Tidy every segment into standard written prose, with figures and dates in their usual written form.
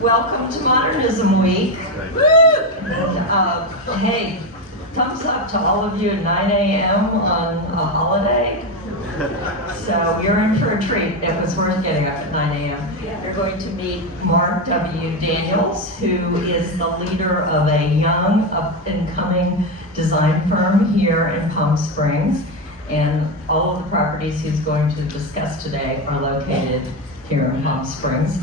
Welcome to Modernism Week. Hey, thumbs up to all of you at 9 a.m. on a holiday. So you're in for a treat. It was worth getting up at 9 a.m. You're going to meet Mark W. Daniels, who is the leader of a young, up-and-coming design firm here in Palm Springs. And all of the properties he's going to discuss today are located here in Palm Springs.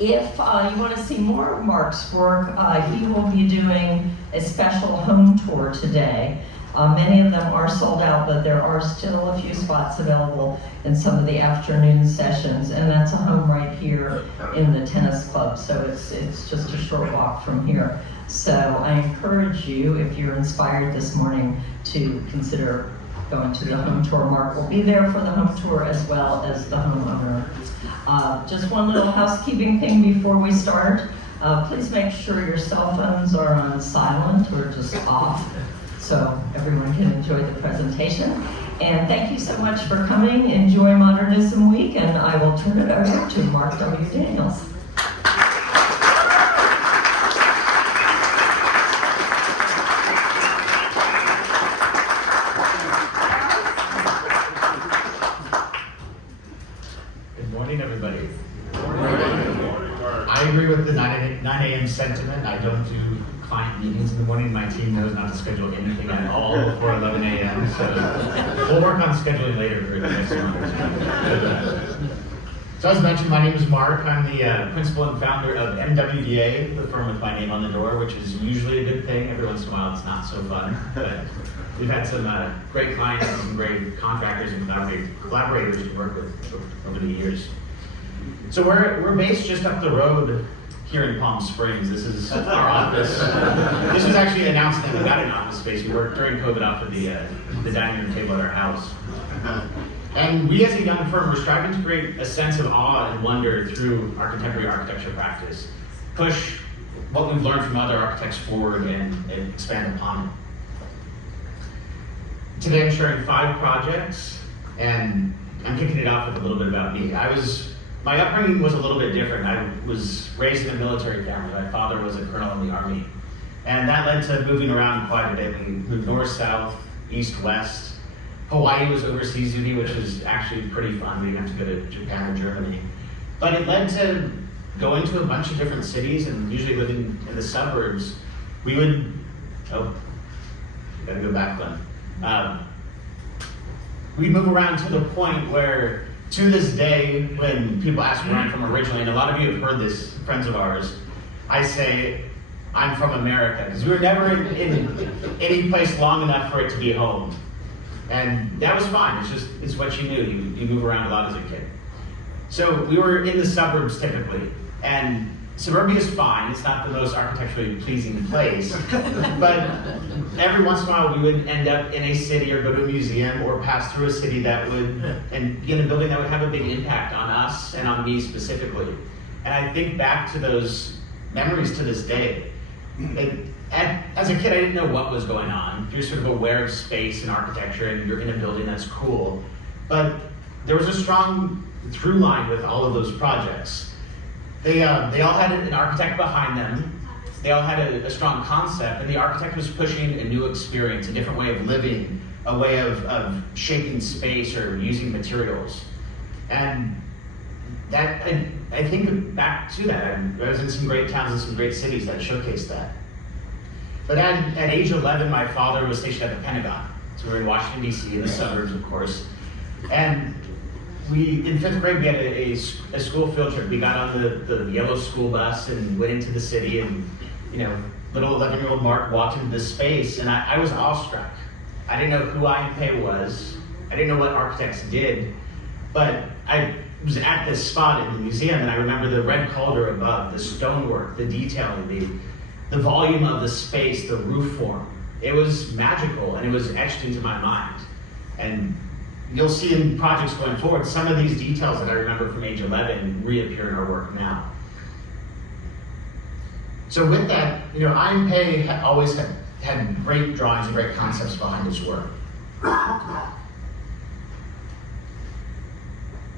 If you want to see more of Mark's work, he will be doing a special home tour today. Many of them are sold out, but there are still a few spots available in some of the afternoon sessions, and that's a home right here in the tennis club, so it's just a short walk from here. So I encourage you, if you're inspired this morning, to consider going to the home tour. Mark will be there for the home tour as well as the homeowner. Just one little housekeeping thing before we start. Please make sure your cell phones are on silent or just off so everyone can enjoy the presentation. And thank you so much for coming. Enjoy Modernism Week, and I will turn it over to Mark W. Daniels. I agree with the 9 a.m. sentiment. I don't do client meetings in the morning. My team knows not to schedule anything at all before 11 a.m. So we'll work on scheduling later for the next one. So as mentioned, my name is Mark. I'm the principal and founder of MWDA, the firm with my name on the door, which is usually a good thing. Every once in a while it's not so fun. But we've had some great clients and some great contractors and collaborators to work with over the years. So we're based just up the road here in Palm Springs. This is our office. This was actually announced that we got an office space. We worked during COVID off of the dining room table at our house. And we as a young firm, we're striving to create a sense of awe and wonder through our contemporary architecture practice. Push what we've learned from other architects forward and expand upon it. Today I'm sharing 5 projects, and I'm kicking it off with a little bit about me. My upbringing was a little bit different. I was raised in a military family. My father was a colonel in the Army. And that led to moving around quite a bit. We moved north, south, east, west. Hawaii was overseas duty, which was actually pretty fun. We didn't have to go to Japan or Germany. But it led to going to a bunch of different cities and usually living in the suburbs. We would, gotta go back one. We'd move around to the point where, to this day, when people ask where I'm from originally, and a lot of you have heard this, friends of ours, I say, I'm from America, because we were never in any place long enough for it to be home. And that was fine, it's what you knew. You move around a lot as a kid. So we were in the suburbs typically, and suburbia is fine. It's not the most architecturally pleasing place, but every once in a while we would end up in a city or go to a museum or pass through a city that would, and be in a building that would have a big impact on us and on me specifically. And I think back to those memories to this day. As a kid, I didn't know what was going on. You're sort of aware of space and architecture, and you're in a building that's cool. But there was a strong through line with all of those projects. They all had an architect behind them. They all had a strong concept, and the architect was pushing a new experience, a different way of living, a way of shaping space or using materials. And that, I think back to that. I was in some great towns and some great cities that showcased that. But at age 11, my father was stationed at the Pentagon. So we were in Washington, D.C., in the suburbs, of course. And in 5th grade, we had a school field trip. We got on the yellow school bus and went into the city, and little 11-year-old Mark walked into this space, and I was awestruck. I didn't know who AIA was. I didn't know what architects did, but I was at this spot in the museum, and I remember the red cauldron above, the stonework, the detailing, the volume of the space, the roof form. It was magical, and it was etched into my mind. And you'll see in projects going forward, some of these details that I remember from age 11 reappear in our work now. So with that, AIA always had great drawings and great concepts behind its work.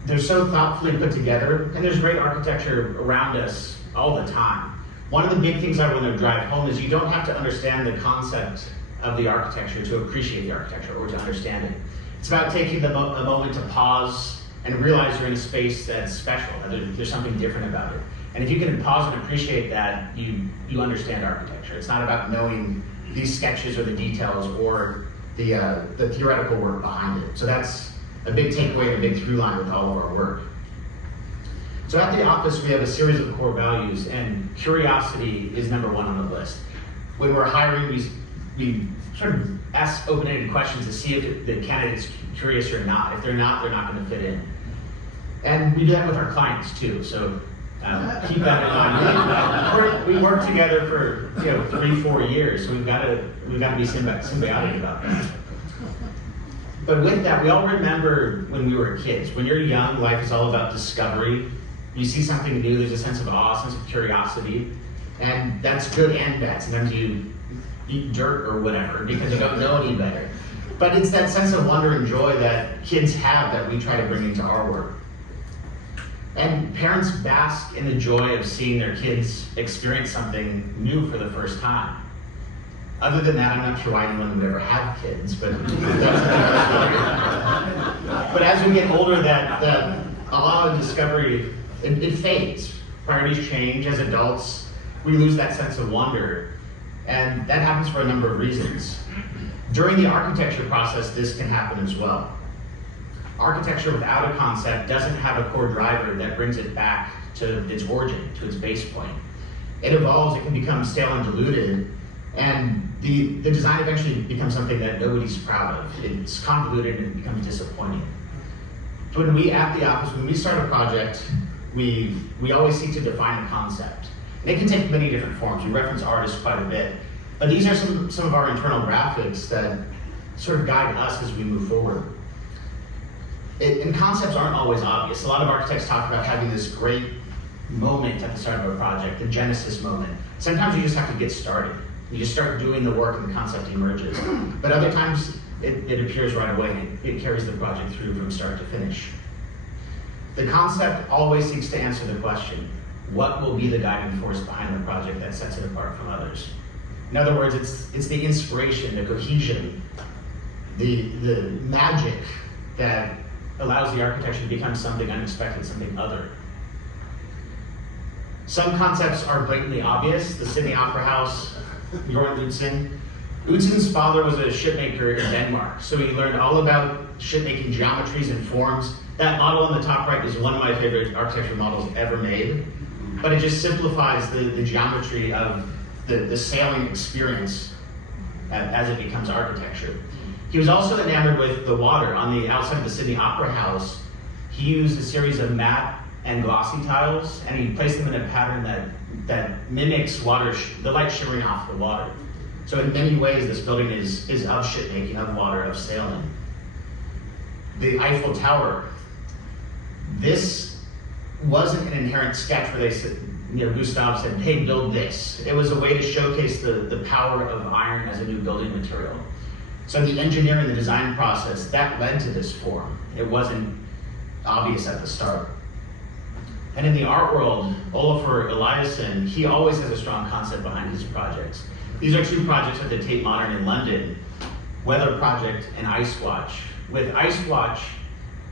They're so thoughtfully put together, and there's great architecture around us all the time. One of the big things I want to drive home is you don't have to understand the concept of the architecture to appreciate the architecture or to understand it. It's about taking a moment to pause and realize you're in a space that's special, there's something different about it. And if you can pause and appreciate that, you understand architecture. It's not about knowing these sketches or the details or the theoretical work behind it. So that's a big takeaway and a big through line with all of our work. So at the office, we have a series of core values, and curiosity is number one on the list. When we're hiring, we sort of ask open-ended questions to see if the candidate's curious or not. If they're not going to fit in. And we do that with our clients too, so keep that in mind. We work together for 3-4 years, so we've got to be symbiotic about that. But with that, we all remember when we were kids. When you're young, life is all about discovery. You see something new, there's a sense of awe, a sense of curiosity, and that's good and bad. Sometimes you eat dirt or whatever because you don't know any better. But it's that sense of wonder and joy that kids have that we try to bring into our work. And parents bask in the joy of seeing their kids experience something new for the first time. Other than that, I'm not sure why anyone would ever have kids, but that's another story. But as we get older, that awe of discovery, it fades. Priorities change. As adults, we lose that sense of wonder. And that happens for a number of reasons. During the architecture process, this can happen as well. Architecture without a concept doesn't have a core driver that brings it back to its origin, to its base point. It evolves, it can become stale and diluted, and the design eventually becomes something that nobody's proud of. It's convoluted and it becomes disappointing. So when we at the office, when we start a project, we always seek to define a concept. And it can take many different forms. We reference artists quite a bit, but these are some of our internal graphics that sort of guide us as we move forward. And concepts aren't always obvious. A lot of architects talk about having this great moment at the start of a project, the genesis moment. Sometimes you just have to get started. You just start doing the work and the concept emerges. But other times it appears right away and it carries the project through from start to finish. The concept always seeks to answer the question, what will be the guiding force behind the project that sets it apart from others? In other words, it's the inspiration, the cohesion, the magic that allows the architecture to become something unexpected, something other. Some concepts are blatantly obvious. The Sydney Opera House, Jorn Utzon. Utzen's father was a shipmaker in Denmark, so he learned all about shipmaking geometries and forms. That model on the top right is one of my favorite architecture models ever made, but it just simplifies the geometry of the sailing experience as it becomes architecture. He was also enamored with the water. On the outside of the Sydney Opera House, he used a series of matte and glossy tiles, and he placed them in a pattern that mimics water, the light shimmering off the water. So in many ways, this building is of shipmaking, of water, of sailing. The Eiffel Tower. This wasn't an inherent sketch where they said, Gustav said, hey, build this. It was a way to showcase the power of iron as a new building material. So the engineering, the design process, that led to this form. It wasn't obvious at the start. And in the art world, Olafur Eliasson, he always has a strong concept behind his projects. These are two projects at the Tate Modern in London, Weather Project and Ice Watch. With Ice Watch,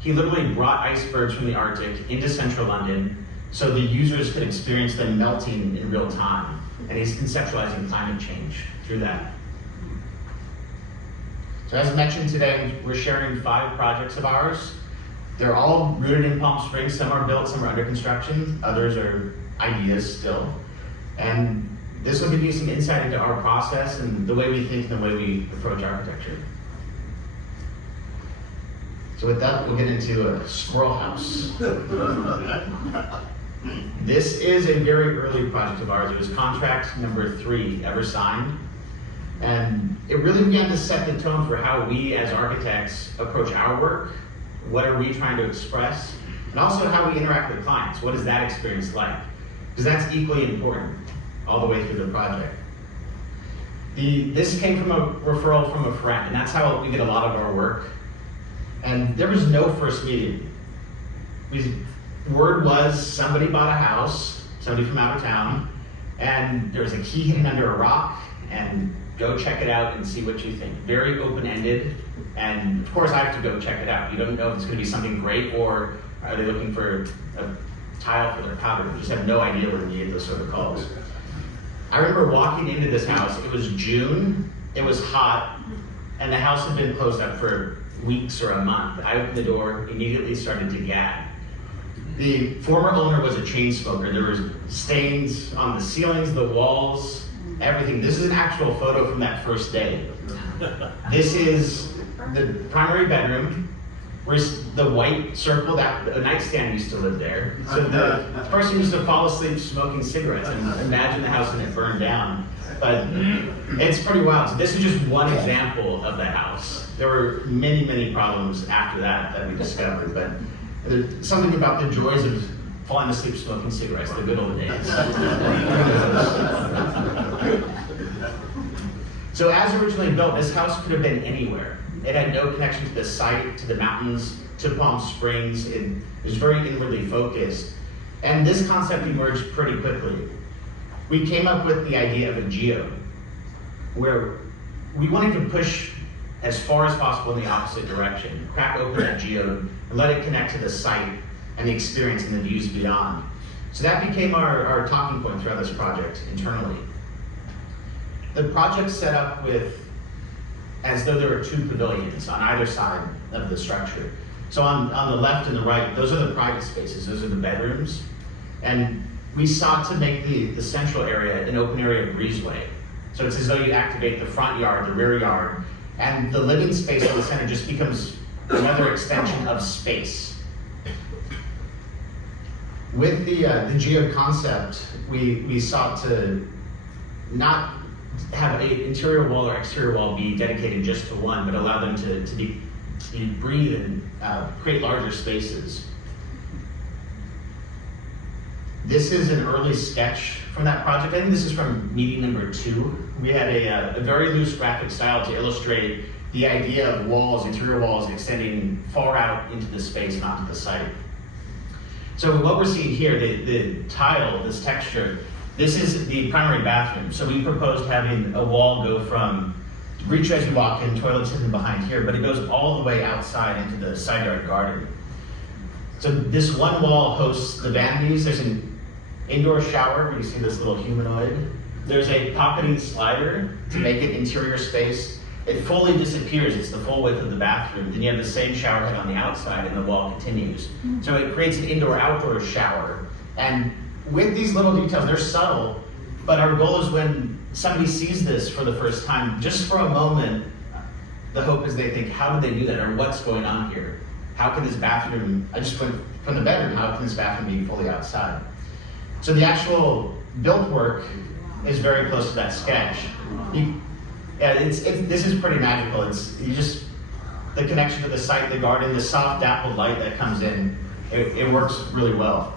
he literally brought icebergs from the Arctic into central London so the users could experience them melting in real time. And he's conceptualizing climate change through that. So as mentioned today, we're sharing 5 projects of ours. They're all rooted in Palm Springs. Some are built, some are under construction. Others are ideas still. And this will give you some insight into our process and the way we think and the way we approach architecture. So with that, we'll get into a squirrel house. This is a very early project of ours. It was contract number 3 ever signed. And it really began to set the tone for how we as architects approach our work. What are we trying to express? And also how we interact with clients. What is that experience like? Because that's equally important all the way through the project. This came from a referral from a friend, and that's how we get a lot of our work. And there was no first meeting. Word was somebody bought a house, somebody from out of town, and there was a key hidden under a rock, and go check it out and see what you think. Very open-ended, and of course I have to go check it out. You don't know if it's gonna be something great, or are they looking for a tile for their powder? You just have no idea when you get those sort of calls. I remember walking into this house, it was June, it was hot, and the house had been closed up for weeks or a month. I opened the door, immediately started to gag. The former owner was a chain smoker. There was stains on the ceilings, the walls, everything. This is an actual photo from that first day. This is the primary bedroom. Where's the white circle? That a nightstand used to live there. So the person used to fall asleep smoking cigarettes, and imagine the house when it burned down. But it's pretty wild. So this is just one example of the house. There were many, many problems after that we discovered, but there's something about the joys of falling asleep smoking cigarettes, the good old days. So as originally built, this house could have been anywhere. It had no connection to the site, to the mountains, to Palm Springs. It was very inwardly focused. And this concept emerged pretty quickly. We came up with the idea of a geo, where we wanted to push as far as possible in the opposite direction, crack open that geo, and let it connect to the site and the experience and the views beyond. So that became our talking point throughout this project internally. The project set up with, as though there were 2 pavilions on either side of the structure. So on the left and the right, those are the private spaces, those are the bedrooms. And we sought to make the central area an open area breezeway. So it's as though you activate the front yard, the rear yard, and the living space in the center just becomes another extension of space. With the geo concept, we sought to not have an interior wall or exterior wall be dedicated just to one, but allow them to breathe and create larger spaces. This is an early sketch from that project. I think this is from meeting number 2. We had a very loose graphic style to illustrate the idea of walls, interior walls, extending far out into the space and onto the site. So what we're seeing here, the tile, this texture, this is the primary bathroom. So we proposed having a wall go from, reach as you walk in, toilets hidden behind here, but it goes all the way outside into the side yard garden. So this one wall hosts the vanities. There's an indoor shower where you see this little humanoid. There's a pocketing slider to make it interior space. It fully disappears, it's the full width of the bathroom. Then you have the same shower head on the outside and the wall continues. So it creates an indoor-outdoor shower. And with these little details, they're subtle, but our goal is when somebody sees this for the first time, just for a moment, the hope is they think, how did they do that? Or what's going on here? How can this bathroom, I just went from the bedroom, how can this bathroom be fully outside? So the actual built work is very close to that sketch. This is pretty magical. The connection to the site, the garden, the soft dappled light that comes in, it works really well.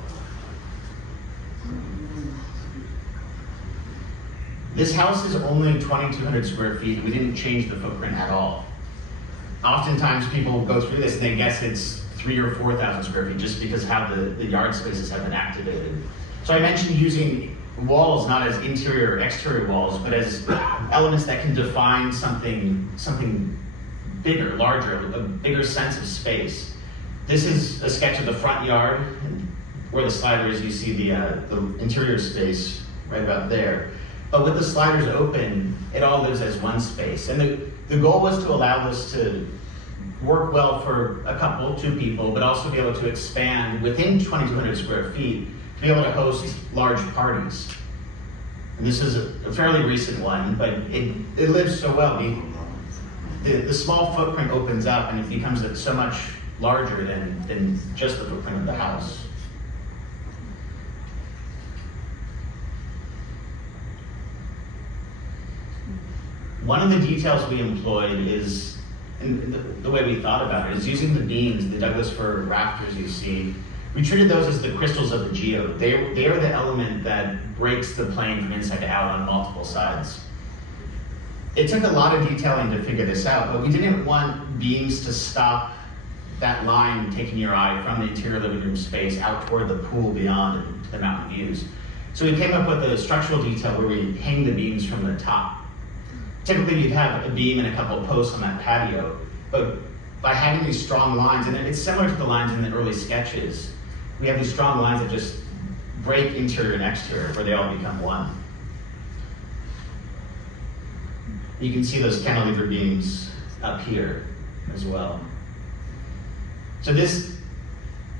This house is only 2,200 square feet. We didn't change the footprint at all. Oftentimes people go through this and they guess it's 3,000 or 4,000 square feet just because how the yard spaces have been activated. So I mentioned using walls not as interior or exterior walls, but as elements that can define something bigger, larger, a bigger sense of space. This is a sketch of the front yard, where the slider is, you see the interior space right about there. But with the sliders open, it all lives as one space. And the goal was to allow this to work well for a couple, 2 people, but also be able to expand within 2,200 square feet to be able to host large parties. And this is a fairly recent one, but it lives so well. The small footprint opens up and it becomes so much larger than just the footprint of the house. One of the details we employed is, and the way we thought about it, is using the beams, the Douglas fir rafters you see. We treated those as the crystals of the geode. They are the element that breaks the plane from inside to out on multiple sides. It took a lot of detailing to figure this out, but we didn't want beams to stop that line taking your eye from the interior living room space out toward the pool beyond and to the mountain views. So we came up with a structural detail where we hang the beams from the top. Typically you'd have a beam and a couple of posts on that patio, but by having these strong lines, and it's similar to the lines in the early sketches, we have these strong lines that just break interior and exterior, where they all become one. You can see those cantilever beams up here as well. So this,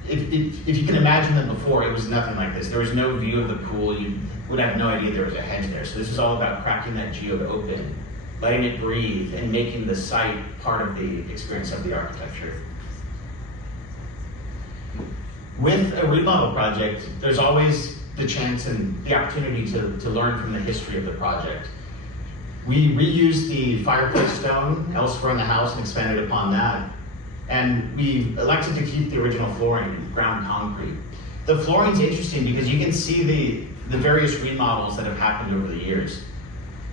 if you can imagine that before, it was nothing like this. There was no view of the pool. You would have no idea there was a hedge there. So this is all about cracking that geode open, letting it breathe, and making the site part of the experience of the architecture. With a remodel project, there's always the chance and the opportunity to learn from the history of the project. We reused the fireplace stone elsewhere in the house and expanded upon that. And we elected to keep the original flooring, ground concrete. The flooring's interesting because you can see the various remodels that have happened over the years.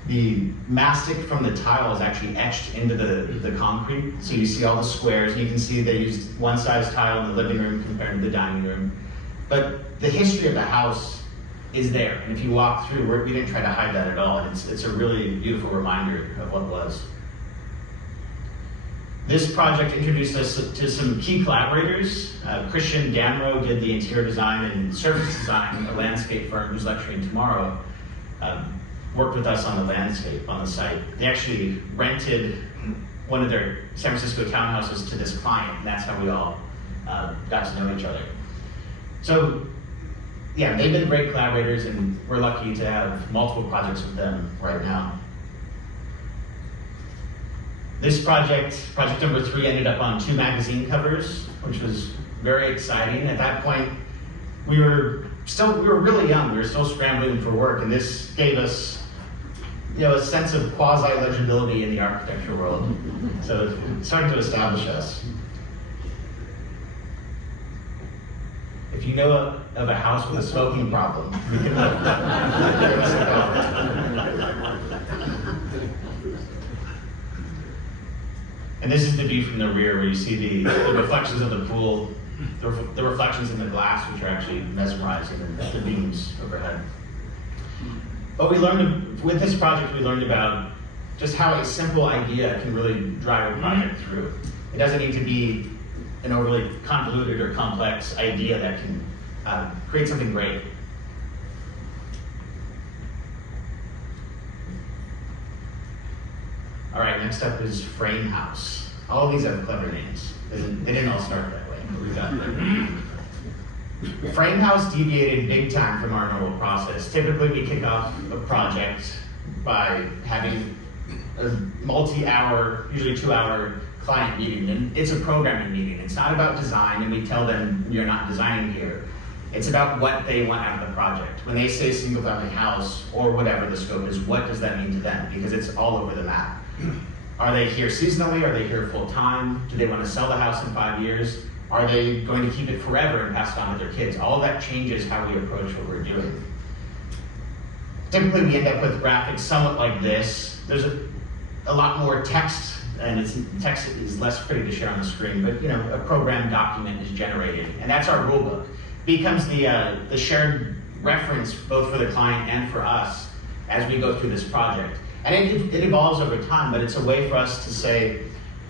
The mastic from the tile is actually etched into the concrete, so you see all the squares, and you can see they used one size tile in the living room compared to the dining room. But the history of the house is there, and if you walk through, we didn't try to hide that at all, and it's a really beautiful reminder of what was. This project introduced us to some key collaborators. Christian Gamro did the interior design and surface design, a landscape firm who's lecturing tomorrow. Worked with us on the landscape on the site. They actually rented one of their San Francisco townhouses to this client, and that's how we all got to know each other. So, yeah, they've been great collaborators, and we're lucky to have multiple projects with them right now. This project number 3, ended up on 2 magazine covers, which was very exciting. At that point, we were really young. We were still scrambling for work, and this gave us, a sense of quasi-legibility in the architecture world. So it started to establish us. If you know of a house with a smoking problem, we can give us a call. And this is the view from the rear, where you see the reflections of the pool, the reflections in the glass, which are actually mesmerizing, and the beams overhead. But with this project, we learned about just how a simple idea can really drive a project through. It doesn't need to be an overly convoluted or complex idea that can create something great. All right, next up is Frame House. All of these have clever names. They didn't all start that way, but we got there. Frame House deviated big time from our normal process. Typically, we kick off a project by having a multi-hour, usually 2-hour client meeting, and it's a programming meeting. It's not about design, and we tell them you're not designing here. It's about what they want out of the project. When they say single-family house, or whatever the scope is, what does that mean to them? Because it's all over the map. Are they here seasonally? Are they here full-time? Do they want to sell the house in 5 years? Are they going to keep it forever and pass it on to their kids? All of that changes how we approach what we're doing. Typically, we end up with graphics somewhat like this. There's a lot more text, and text is less pretty to share on the screen, but a program document is generated, and that's our rule book. It becomes the shared reference both for the client and for us as we go through this project. And it evolves over time, but it's a way for us to say,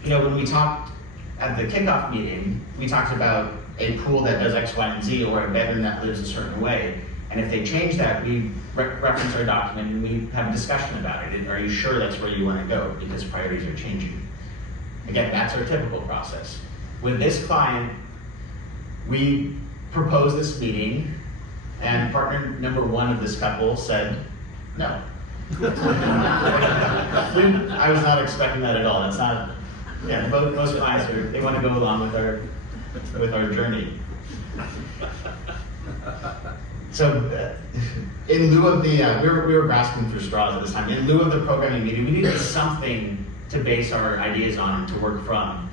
when we talked at the kickoff meeting, we talked about a pool that does X, Y, and Z, or a bedroom that lives a certain way. And if they change that, we reference our document and we have a discussion about it. Are you sure that's where you want to go? Because priorities are changing. Again, that's our typical process. With this client, we proposed this meeting, and partner number 1 of this couple said no. I was not expecting that at all. That's not, most clients they want to go along with with our journey. So, in lieu of the, we were grasping for straws at this time. In lieu of the programming meeting, we needed something to base our ideas on and to work from.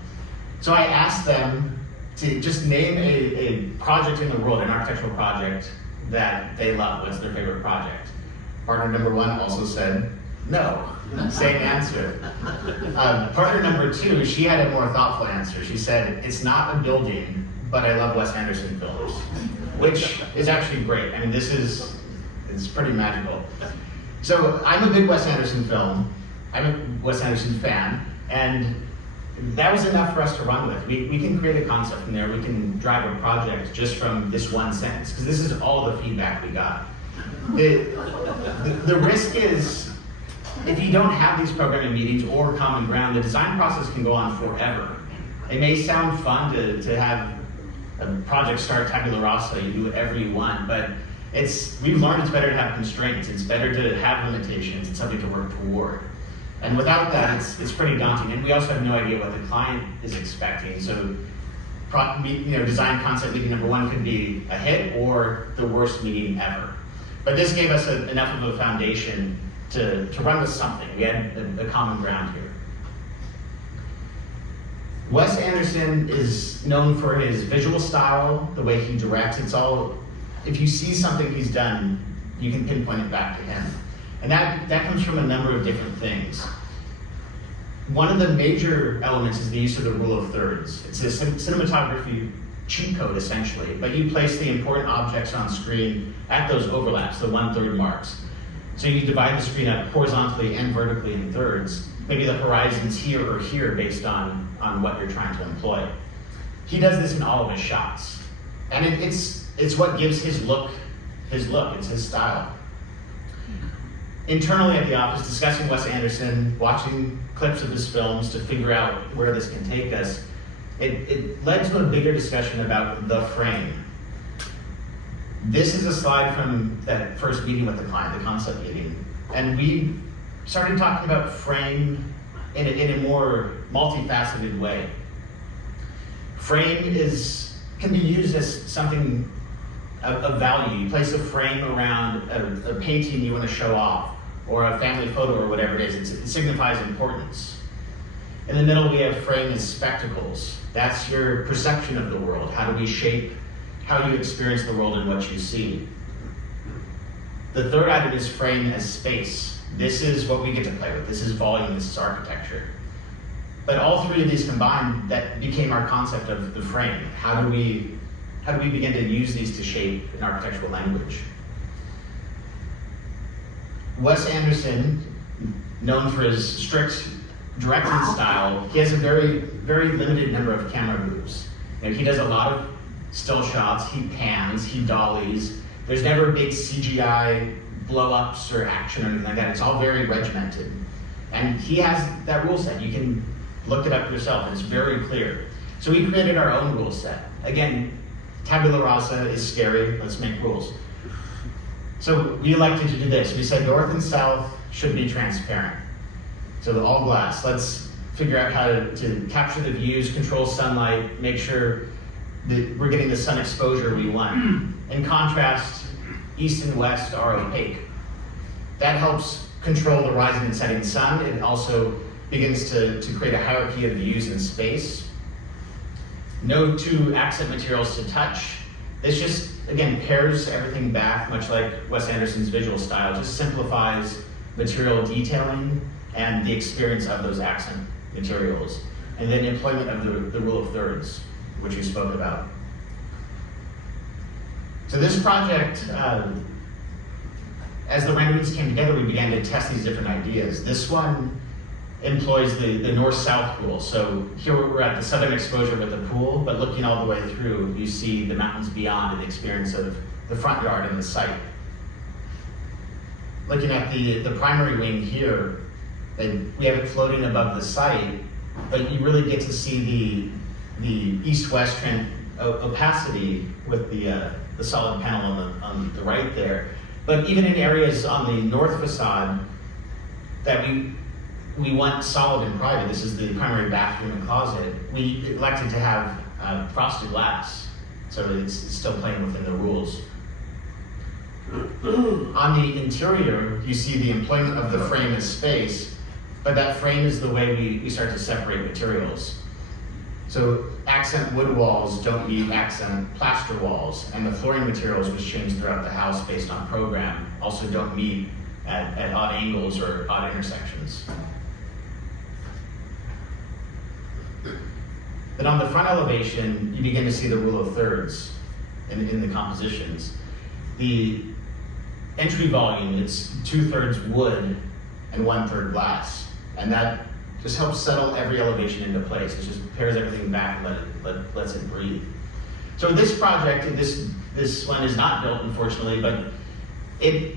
So I asked them to just name a project in the world, an architectural project that they love. What's their favorite project? Partner number one also said, no, same answer. Partner number two, she had a more thoughtful answer. She said, it's not a building, but I love Wes Anderson films, which is actually great. I mean, it's pretty magical. So I'm a big Wes Anderson fan, and that was enough for us to run with. We can create a concept from there. We can drive a project just from this one sentence, because this is all the feedback we got. The risk is, if you don't have these programming meetings or common ground, the design process can go on forever. It may sound fun to have a project start tabula rasa, you do whatever you want, but we've learned it's better to have constraints. It's better to have limitations. It's something to work toward. And without that, it's pretty daunting. And we also have no idea what the client is expecting. So, design concept meeting number one could be a hit or the worst meeting ever. But this gave us enough of a foundation to run with something. We had a common ground here. Wes Anderson is known for his visual style, the way he directs. If you see something he's done, you can pinpoint it back to him. And that comes from a number of different things. One of the major elements is the use of the rule of thirds. It's a cinematography cheat code, essentially, but you place the important objects on screen at those overlaps, the 1/3 marks. So you divide the screen up horizontally and vertically in thirds. Maybe the horizon's here or here based on what you're trying to employ. He does this in all of his shots. And it's what gives his look, it's his style. Internally at the office, discussing Wes Anderson, watching clips of his films to figure out where this can take us, it led to a bigger discussion about the frame. This is a slide from that first meeting with the client, the concept meeting. And we started talking about frame in a more multifaceted way. Frame can be used as something of value. You place a frame around a painting you want to show off, or a family photo, or whatever it is. It signifies importance. In the middle, we have frame as spectacles. That's your perception of the world. How do we shape how you experience the world and what you see? The third item is frame as space. This is what we get to play with. This is volume, this is architecture. But all three of these combined, that became our concept of the frame. How do we begin to use these to shape an architectural language? Wes Anderson, known for his strict directing style, he has a very, very limited number of camera moves. He does a lot of still shots, he pans, he dollies. There's never big CGI blow-ups or action or anything like that. It's all very regimented. And he has that rule set. You can look it up yourself, and it's very clear. So we created our own rule set. Again, tabula rasa is scary, let's make rules. So we elected to do this. We said north and south should be transparent. So all glass. Let's figure out how to capture the views, control sunlight, make sure that we're getting the sun exposure we want. In contrast, east and west are opaque. That helps control the rising and setting sun. It also begins to create a hierarchy of views in space. No two accent materials to touch. This just, again, pairs everything back, much like Wes Anderson's visual style. It just simplifies material detailing and the experience of those accent materials. And then employment of the rule of thirds, which you spoke about. So this project, as the renderings came together, we began to test these different ideas. This one employs the north-south rule. So here we're at the southern exposure with the pool, but looking all the way through, you see the mountains beyond and the experience of the front yard and the site. Looking at the primary wing here, and we have it floating above the site, but you really get to see the east-west opacity with the solid panel on the right there. But even in areas on the north facade that we want solid and private, this is the primary bathroom and closet, we elected to have frosted glass, so it's still playing within the rules. On the interior, you see the employment of the frame as space, but that frame is the way we start to separate materials. So accent wood walls don't meet accent plaster walls, and the flooring materials, which change throughout the house based on program, also don't meet at odd angles or odd intersections. Then on the front elevation, you begin to see the rule of thirds in the compositions. The entry volume, it's 2/3 wood and 1/3 glass, and that just helps settle every elevation into place. It just pairs everything back and lets it breathe. So this project, this one is not built, unfortunately, but it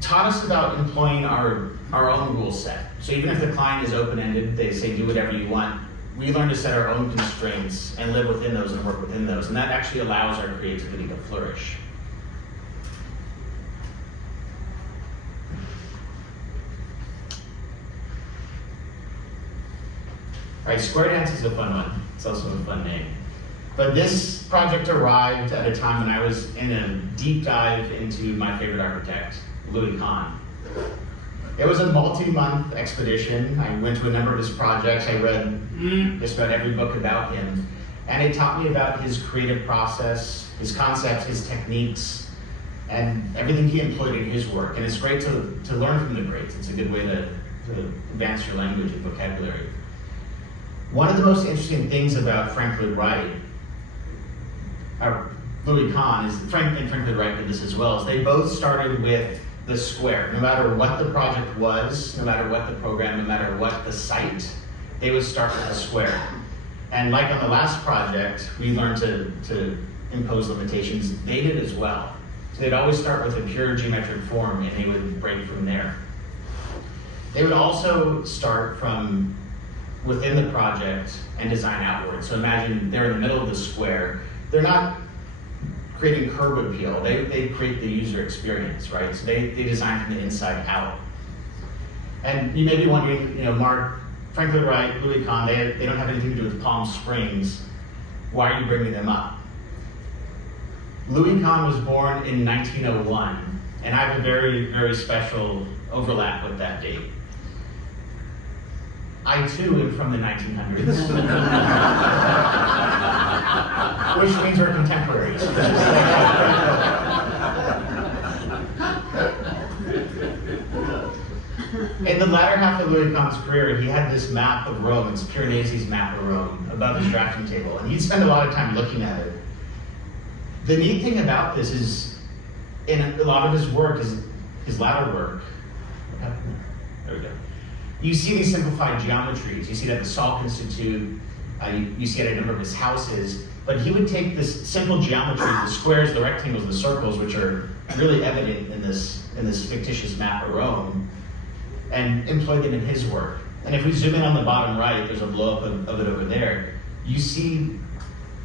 taught us about employing our own rule set. So even if the client is open-ended, they say do whatever you want, we learn to set our own constraints and live within those and work within those, and that actually allows our creativity to flourish. All right, square dance is a fun one. It's also a fun name. But this project arrived at a time when I was in a deep dive into my favorite architect, Louis Kahn. It was a multi-month expedition. I went to a number of his projects. I read just about every book about him. And it taught me about his creative process, his concepts, his techniques, and everything he employed in his work. And it's great to learn from the greats. It's a good way to advance your language and vocabulary. One of the most interesting things about Frank Lloyd Wright, Louis Kahn, is Frank Lloyd Wright did this as well, is they both started with the square. No matter what the project was, no matter what the program, no matter what the site, they would start with a square. And like on the last project, we learned to impose limitations. They did as well. So they'd always start with a pure geometric form and they would break from there. They would also start from within the project and design outward. So imagine they're in the middle of the square. They're not creating curb appeal. They create the user experience, right? So they design from the inside out. And you may be wondering, Mark, Frank Lloyd Wright, Louis Kahn, they don't have anything to do with Palm Springs. Why are you bringing them up? Louis Kahn was born in 1901, and I have a very, very special overlap with that date. I too am from the 1900s, which means we're contemporaries. In the latter half of Louis Kahn's career, he had this map of Rome, it's Piranesi's map of Rome, above his drafting table, and he'd spend a lot of time looking at it. The neat thing about this is, in a lot of his work, his latter work, there we go. You see these simplified geometries. You see it at the Salk Institute, you see it at a number of his houses, but he would take this simple geometry, the squares, the rectangles, the circles, which are really evident in this fictitious map of Rome, and employ them in his work. And if we zoom in on the bottom right, there's a blow-up of it over there, you see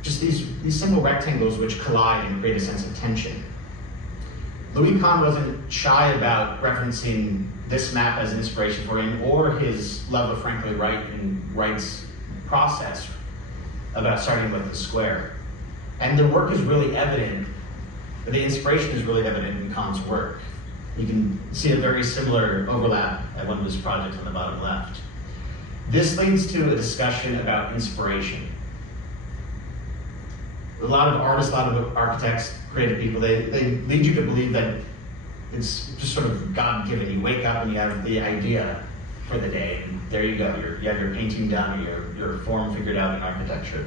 just these simple rectangles which collide and create a sense of tension. Louis Kahn wasn't shy about referencing this map as an inspiration for him, or his love of Frank Lloyd Wright and Wright's process about starting with the square. And the work is really evident, the inspiration is really evident in Kahn's work. You can see a very similar overlap at one of his projects on the bottom left. This leads to a discussion about inspiration. A lot of artists, a lot of architects, creative people, they lead you to believe that it's just sort of God-given. You wake up and you have the idea for the day, and there you go. You have your painting done, or your form figured out in architecture.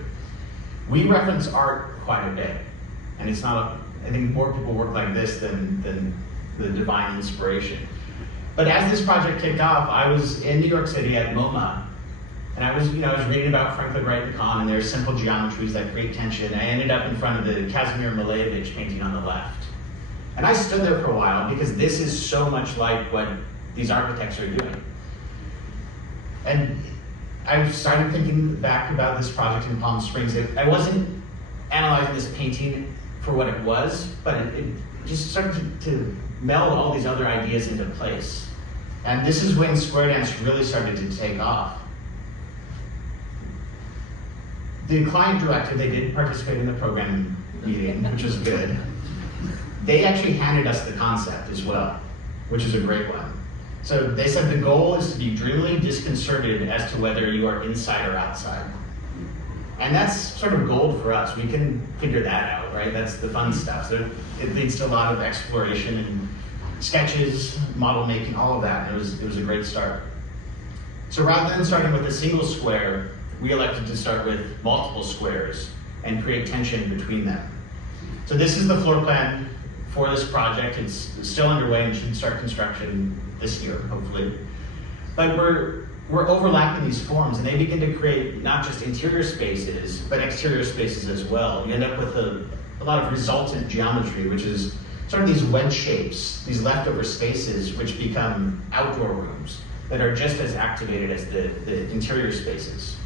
We reference art quite a bit, and it's not, I think more people work like this than the divine inspiration. But as this project kicked off, I was in New York City at MoMA, and I was reading about Frank Lloyd Wright and Kahn and their simple geometries that create tension. I ended up in front of the Kazimir Malevich painting on the left. And I stood there for a while because this is so much like what these architects are doing. And I started thinking back about this project in Palm Springs. I wasn't analyzing this painting for what it was, but it just started to meld all these other ideas into place. And this is when square dance really started to take off. The client director, they did participate in the program meeting, which was good. They actually handed us the concept as well, which is a great one. So they said the goal is to be dreamily disconcerted as to whether you are inside or outside. And that's sort of gold for us. We can figure that out, right? That's the fun stuff. So it leads to a lot of exploration and sketches, model making, all of that. It was a great start. So rather than starting with a single square, we elected to start with multiple squares and create tension between them. So this is the floor plan for this project. It's still underway and should start construction this year, hopefully. But we're overlapping these forms, and they begin to create not just interior spaces, but exterior spaces as well. You end up with a lot of resultant geometry, which is sort of these wedge shapes, these leftover spaces, which become outdoor rooms that are just as activated as the interior spaces.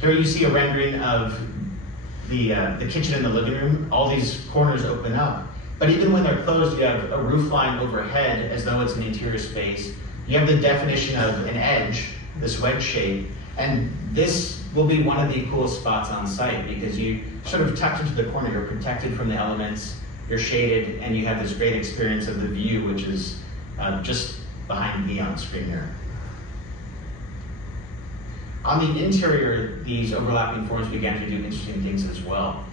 Here you see a rendering of the kitchen and the living room. All these corners open up. But even when they're closed, you have a roof line overhead as though it's an interior space. You have the definition of an edge, this wedge shape, and this will be one of the coolest spots on site because you sort of tucked into the corner, you're protected from the elements, you're shaded, and you have this great experience of the view, which is just behind me on screen here. On the interior, these overlapping forms began to do interesting things as well.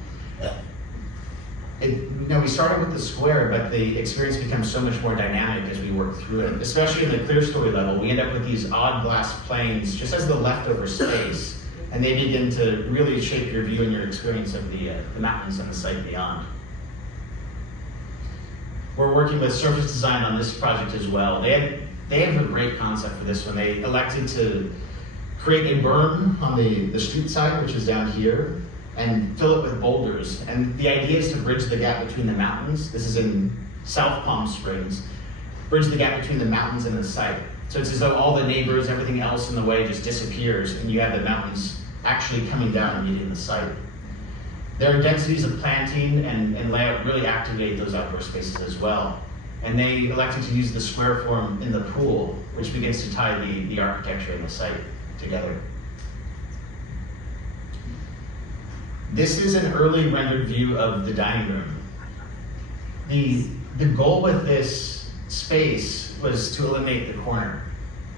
We started with the square, but the experience becomes so much more dynamic as we work through it. Especially in the clear story level, we end up with these odd glass planes just as the leftover space, and they begin to really shape your view and your experience of the mountains and the site beyond. We're working with surface design on this project as well. They have a great concept for this one. They elected to create a berm on the street side, which is down here, and fill it with boulders. And the idea is to bridge the gap between the mountains. This is in South Palm Springs. Bridge the gap between the mountains and the site. So it's as though all the neighbors, everything else in the way just disappears, and you have the mountains actually coming down and meeting the site. Their densities of planting and layout really activate those outdoor spaces as well. And they elected to use the square form in the pool, which begins to tie the architecture and the site together. This is an early rendered view of the dining room. The goal with this space was to eliminate the corner.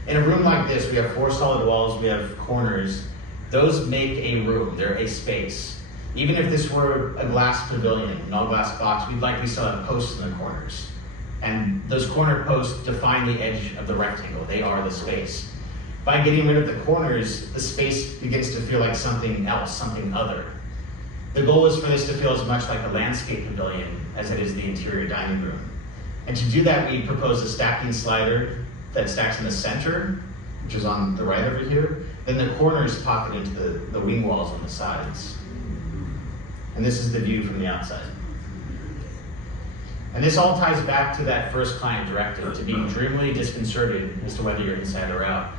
In a room like this, we have 4 solid walls, we have corners. Those make a room, they're a space. Even if this were a glass pavilion, an all glass box, we'd likely still have posts in the corners. And those corner posts define the edge of the rectangle, they are the space. By getting rid of the corners, the space begins to feel like something else, something other. The goal is for this to feel as much like a landscape pavilion as it is the interior dining room. And to do that, we propose a stacking slider that stacks in the center, which is on the right over here. Then the corners pocket into the wing walls on the sides. And this is the view from the outside. And this all ties back to that first client directive, to be dreamily disconcerted as to whether you're inside or out.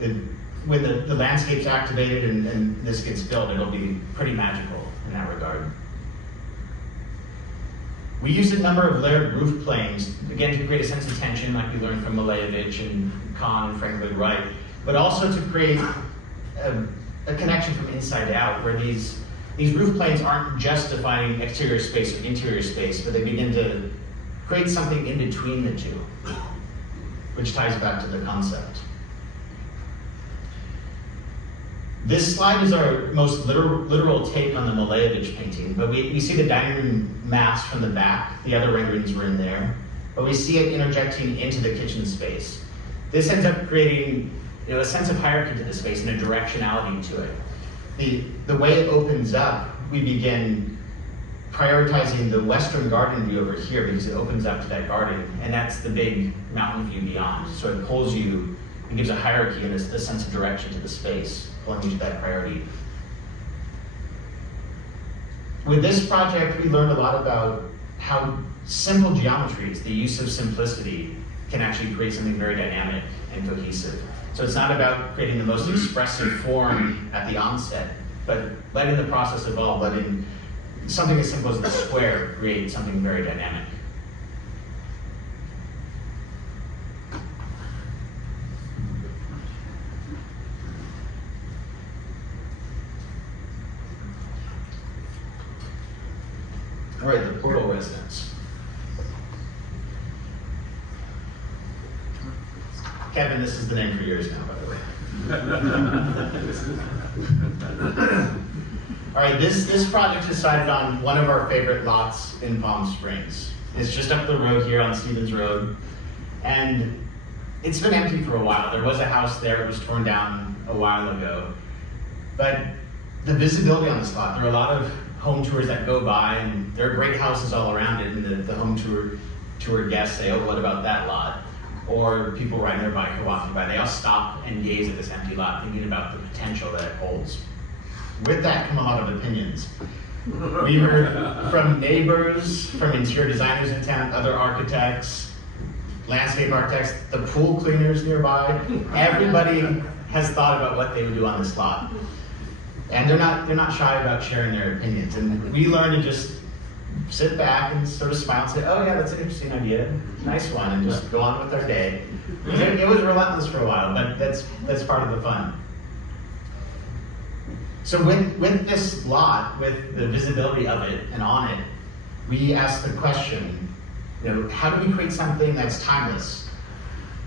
When the landscape's activated and this gets built, it'll be pretty magical in that regard. We used a number of layered roof planes, again, to create a sense of tension, like we learned from Malevich and Kahn and Frank Lloyd Wright, but also to create a connection from inside out, where these roof planes aren't just defining exterior space or interior space, but they begin to create something in between the two, which ties back to the concept. This slide is our most literal take on the Malevich painting, but we see the dining room mass from the back. The other renderings were in there, but we see it interjecting into the kitchen space. This ends up creating a sense of hierarchy to the space and a directionality to it. The way it opens up, we begin prioritizing the western garden view over here because it opens up to that garden, and that's the big mountain view beyond. So it pulls you and gives a hierarchy and a sense of direction to the space, pulling you to that priority. With this project, we learned a lot about how simple geometries, the use of simplicity, can actually create something very dynamic and cohesive. So it's not about creating the most expressive form at the onset, but letting the process evolve, letting something as simple as the square create something very dynamic. payroll residence. Kevin, this is the name for yours now, by the way. All right, this project is sited on one of our favorite lots in Palm Springs. It's just up the road here on Stevens Road, and it's been empty for a while. There was a house there, it was torn down a while ago, but the visibility on this lot, there are a lot of home tours that go by, and there are great houses all around it, and the home tour guests say, oh, what about that lot? Or people riding their bike or walking by, they all stop and gaze at this empty lot, thinking about the potential that it holds. With that come a lot of opinions. We heard from neighbors, from interior designers in town, other architects, landscape architects, the pool cleaners nearby. Everybody has thought about what they would do on this lot. And they're not shy about sharing their opinions. And we learned to just sit back and sort of smile and say, oh yeah, that's an interesting idea, nice one, and just go on with our day. It was relentless for a while, but that's part of the fun. So with this lot, with the visibility of it and on it, we asked the question, how do we create something that's timeless?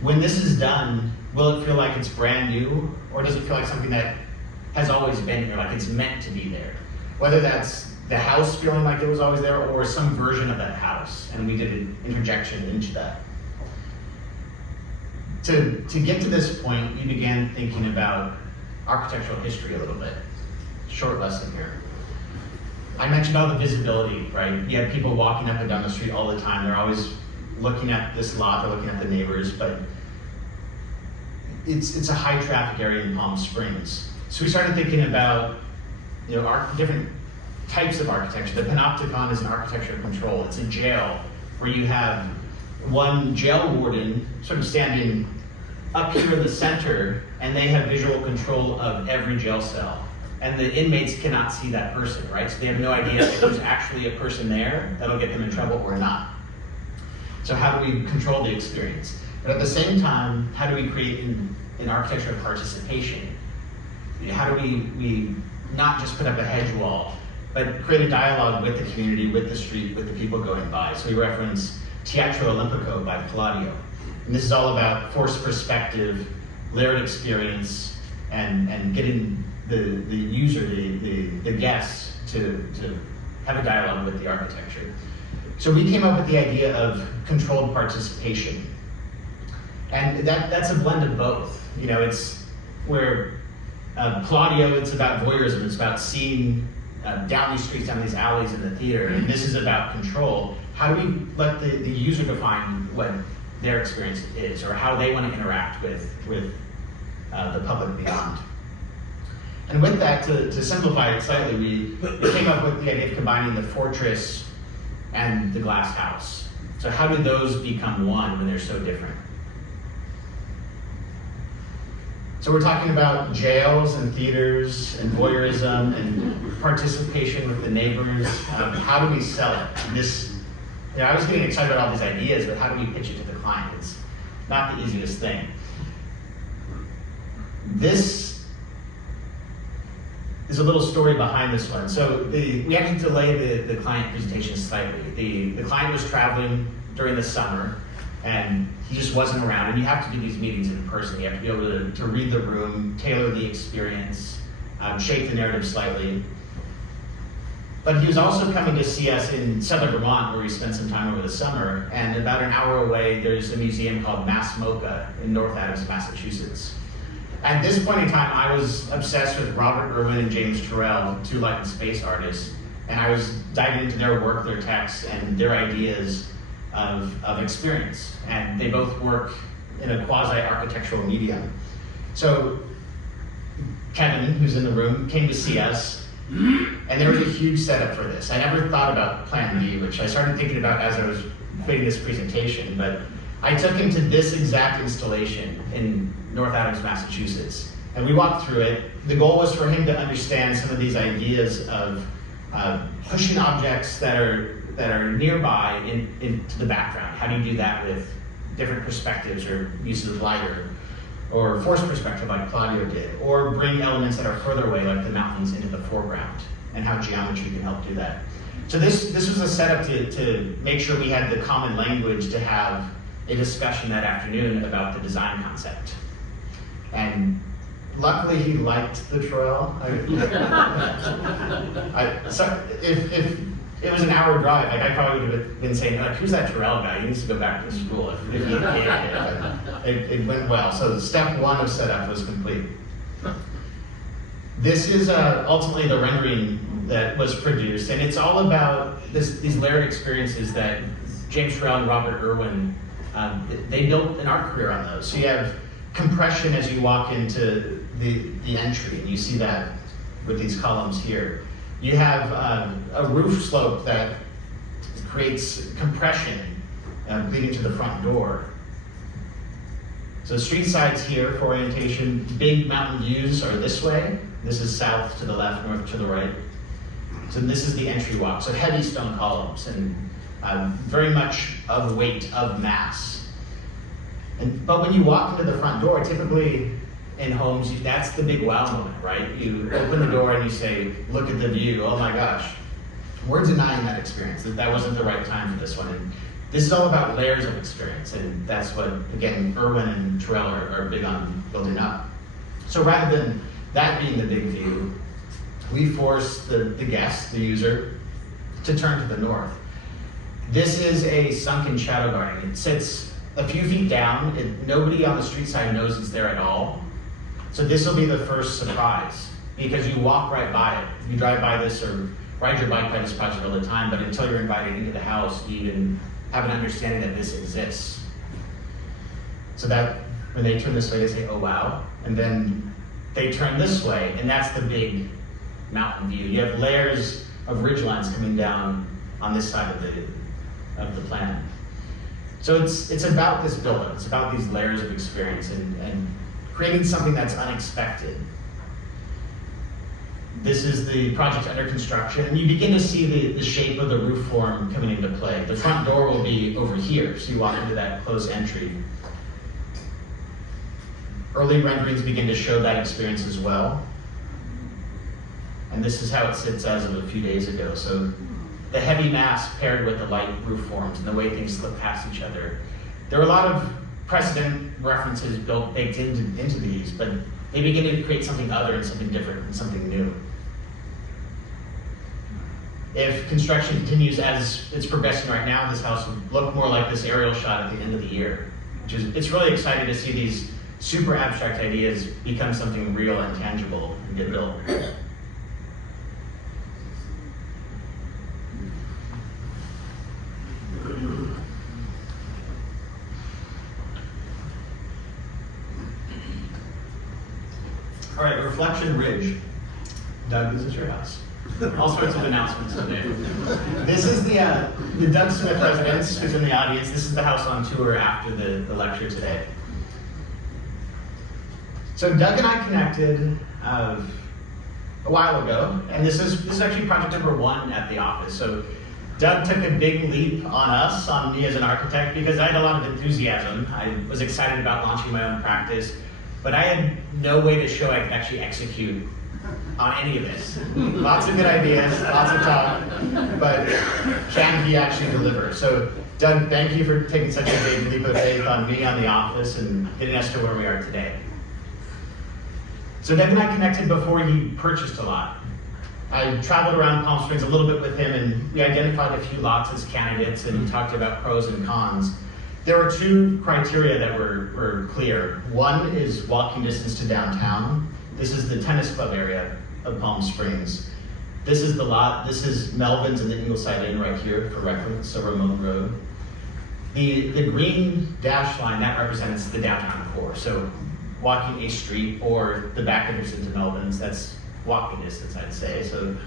When this is done, will it feel like it's brand new, or does it feel like something that has always been here, like it's meant to be there? Whether that's the house feeling like it was always there, or some version of that house, and we did an interjection into that. To get to this point, we began thinking about architectural history a little bit. Short lesson here. I mentioned all the visibility, right? You have people walking up and down the street all the time. They're always looking at this lot, they're looking at the neighbors, but it's a high traffic area in Palm Springs. So we started thinking about different types of architecture. The panopticon is an architecture of control. It's a jail where you have one jail warden sort of standing up here in the center, and they have visual control of every jail cell. And the inmates cannot see that person, right? So they have no idea if there's actually a person there that'll get them in trouble or not. So how do we control the experience? But at the same time, how do we create an architecture of participation? How do we not just put up a hedge wall, but create a dialogue with the community, with the street, with the people going by? So we reference Teatro Olimpico by Palladio. And this is all about forced perspective, layered experience, and getting the user, the guests, to have a dialogue with the architecture. So we came up with the idea of controlled participation. And that's a blend of both. It's where Palladio, it's about voyeurism, it's about seeing down these streets, down these alleys in the theater, and this is about control. How do we let the user define what their experience is, or how they want to interact with the public beyond? And with that, to simplify it slightly, we came up with the idea of combining the fortress and the glass house. So how do those become one when they're so different? So we're talking about jails and theaters and voyeurism and participation with the neighbors. How do we sell it? I was getting excited about all these ideas, but how do we pitch it to the client? It's not the easiest thing. This is a little story behind this one. So we had to delay the client presentation slightly. The client was traveling during the summer, and he just wasn't around. And you have to do these meetings in person. You have to be able to read the room, tailor the experience, shape the narrative slightly. But he was also coming to see us in southern Vermont, where we spent some time over the summer. And about an hour away, there's a museum called Mass MoCA in North Adams, Massachusetts. At this point in time, I was obsessed with Robert Irwin and James Turrell, two light and space artists, and I was diving into their work, their texts, and their ideas of experience. And they both work in a quasi-architectural medium. So Kevin, who's in the room, came to see us, and there was a huge setup for this. I never thought about Plan B, which I started thinking about as I was creating this presentation, but I took him to this exact installation in North Adams, Massachusetts, and we walked through it. The goal was for him to understand some of these ideas of pushing objects that are nearby into the background. How do you do that with different perspectives or uses of light or forced perspective like Claudio did, or bring elements that are further away like the mountains into the foreground, and how geometry can help do that. So this was a setup to make sure we had the common language to have a discussion that afternoon about the design concept. And luckily he liked the trail. So if it was an hour drive, like I probably would have been saying, like, who's that Terrell guy? He needs to go back to school if he hated it. But it went well. So step one of setup was complete. This is ultimately the rendering that was produced, and it's all about these layered experiences that James Terrell and Robert Irwin, they built an art career on those. So you have compression as you walk into the entry, and you see that with these columns here. You have a roof slope that creates compression leading to the front door. So street sides here for orientation, big mountain views are this way. This is south to the left, north to the right. So this is the entry walk. So heavy stone columns and very much of weight, of mass. But when you walk into the front door, typically in homes, that's the big wow moment, right? You open the door and you say, look at the view, oh my gosh. We're denying that experience, that wasn't the right time for this one. And this is all about layers of experience, and that's what, again, Irwin and Terrell are big on building up. So rather than that being the big view, we force the guest, the user, to turn to the north. This is a sunken shadow garden. It sits a few feet down. Nobody on the street side knows it's there at all. So this will be the first surprise, because you walk right by it. You drive by this or ride your bike by this project all the time, but until you're invited into the house, you even have an understanding that this exists. So that when they turn this way, they say, oh wow. And then they turn this way, and that's the big mountain view. You have layers of ridgelines coming down on this side of the plan. So it's about this buildup. It's about these layers of experience and creating something that's unexpected. This is the project under construction, and you begin to see the shape of the roof form coming into play. The front door will be over here, so you walk into that closed entry. Early renderings begin to show that experience as well. And this is how it sits as of a few days ago. So the heavy mass paired with the light roof forms and the way things slip past each other. There are a lot of precedent references baked into these, but they begin to create something other and something different and something new. If construction continues as it's progressing right now, this house would look more like this aerial shot at the end of the year. It's really exciting to see these super abstract ideas become something real and tangible and get built. All right, Reflection Ridge. Doug, this is your house. All sorts of announcements today. This is the Doug Smith residence, who's in the audience. This is the house on tour after the lecture today. So Doug and I connected a while ago, and this is actually project number 1 at the office. So Doug took a big leap on me as an architect, because I had a lot of enthusiasm. I was excited about launching my own practice, but I had no way to show I could actually execute on any of this. Lots of good ideas, lots of talk, but can he actually deliver? So Doug, thank you for taking such a big leap of faith on me, on the office, and getting us to where we are today. So Doug and I connected before he purchased a lot. I traveled around Palm Springs a little bit with him, and we identified a few lots as candidates, and he talked about pros and cons. There were 2 criteria that were clear. One is walking distance to downtown. This is the tennis club area of Palm Springs. This is the lot. This is Melvin's and the Ingleside Inn right here for reference, so Ramon Road. The green dash line, that represents the downtown core. So walking a street or the back entrance into Melvin's, that's walking distance, I'd say. So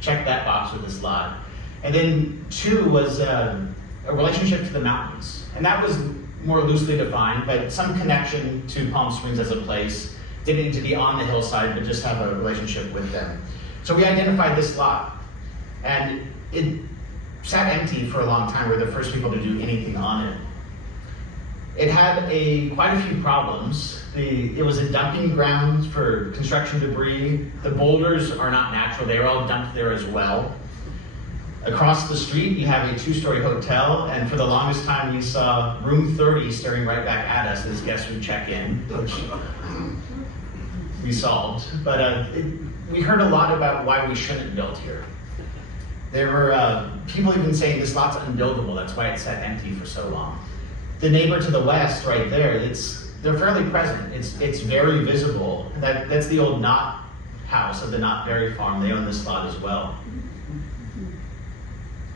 check that box with this lot. And then 2 was a relationship to the mountains. And that was more loosely defined, but some connection to Palm Springs as a place. Didn't need to be on the hillside, but just have a relationship with them. So we identified this lot, and it sat empty for a long time. We were the first people to do anything on it. It had quite a few problems. It was a dumping ground for construction debris. The boulders are not natural. They were all dumped there as well. Across the street, you have a 2-story hotel, and for the longest time, we saw room 30 staring right back at us as guests would check in, which we solved. But we heard a lot about why we shouldn't build here. There were people even saying this lot's unbuildable, that's why it's sat empty for so long. The neighbor to the west, right there, they're fairly present. It's very visible. That's the old Knott house of the Knott Berry Farm. They own this lot as well.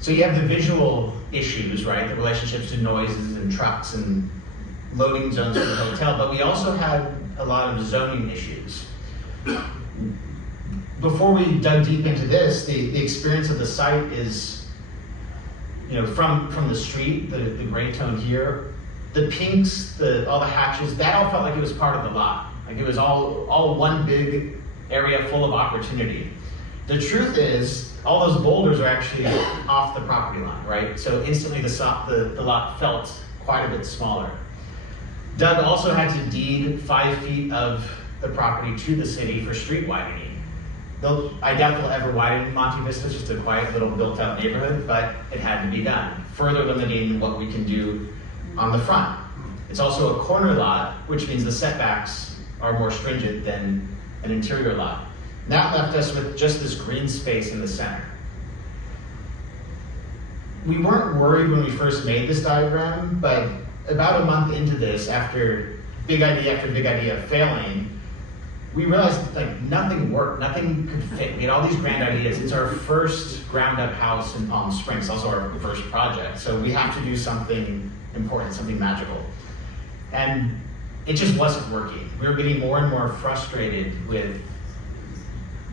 So you have the visual issues, right? The relationships to noises and trucks and loading zones for the hotel, but we also had a lot of zoning issues. Before we dug deep into this, the experience of the site is, from the street, the gray tone here, the pinks, all the hatches, that all felt like it was part of the lot. Like it was all one big area full of opportunity. The truth is, all those boulders are actually off the property line, right? So instantly the lot felt quite a bit smaller. Doug also had to deed 5 feet of the property to the city for street widening. I doubt they'll ever widen Monte Vista, it's just a quiet little built-out neighborhood, but it had to be done, further limiting what we can do on the front. It's also a corner lot, which means the setbacks are more stringent than an interior lot. That left us with just this green space in the center. We weren't worried when we first made this diagram, but about a month into this, after big idea failing, we realized nothing worked, nothing could fit. We had all these grand ideas. It's our first ground up house in Palm Springs, also our first project. So we have to do something important, something magical. And it just wasn't working. We were getting more and more frustrated with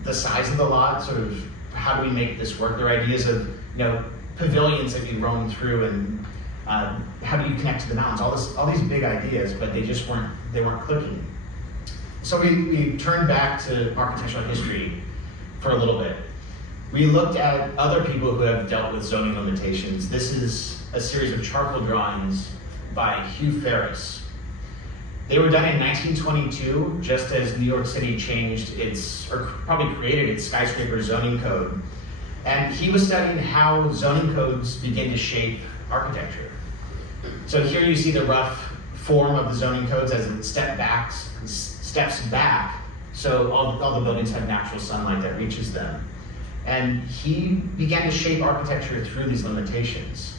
the size of the lot, sort of how do we make this work? There are ideas of pavilions that we roam through, and how do you connect to the mountains? All these big ideas, but they weren't clicking. So we turned back to architectural history for a little bit. We looked at other people who have dealt with zoning limitations. This is a series of charcoal drawings by Hugh Ferris. They were done in 1922, just as New York City changed probably created its skyscraper zoning code. And he was studying how zoning codes begin to shape architecture. So here you see the rough form of the zoning codes as it steps back, so all the buildings have natural sunlight that reaches them. And he began to shape architecture through these limitations.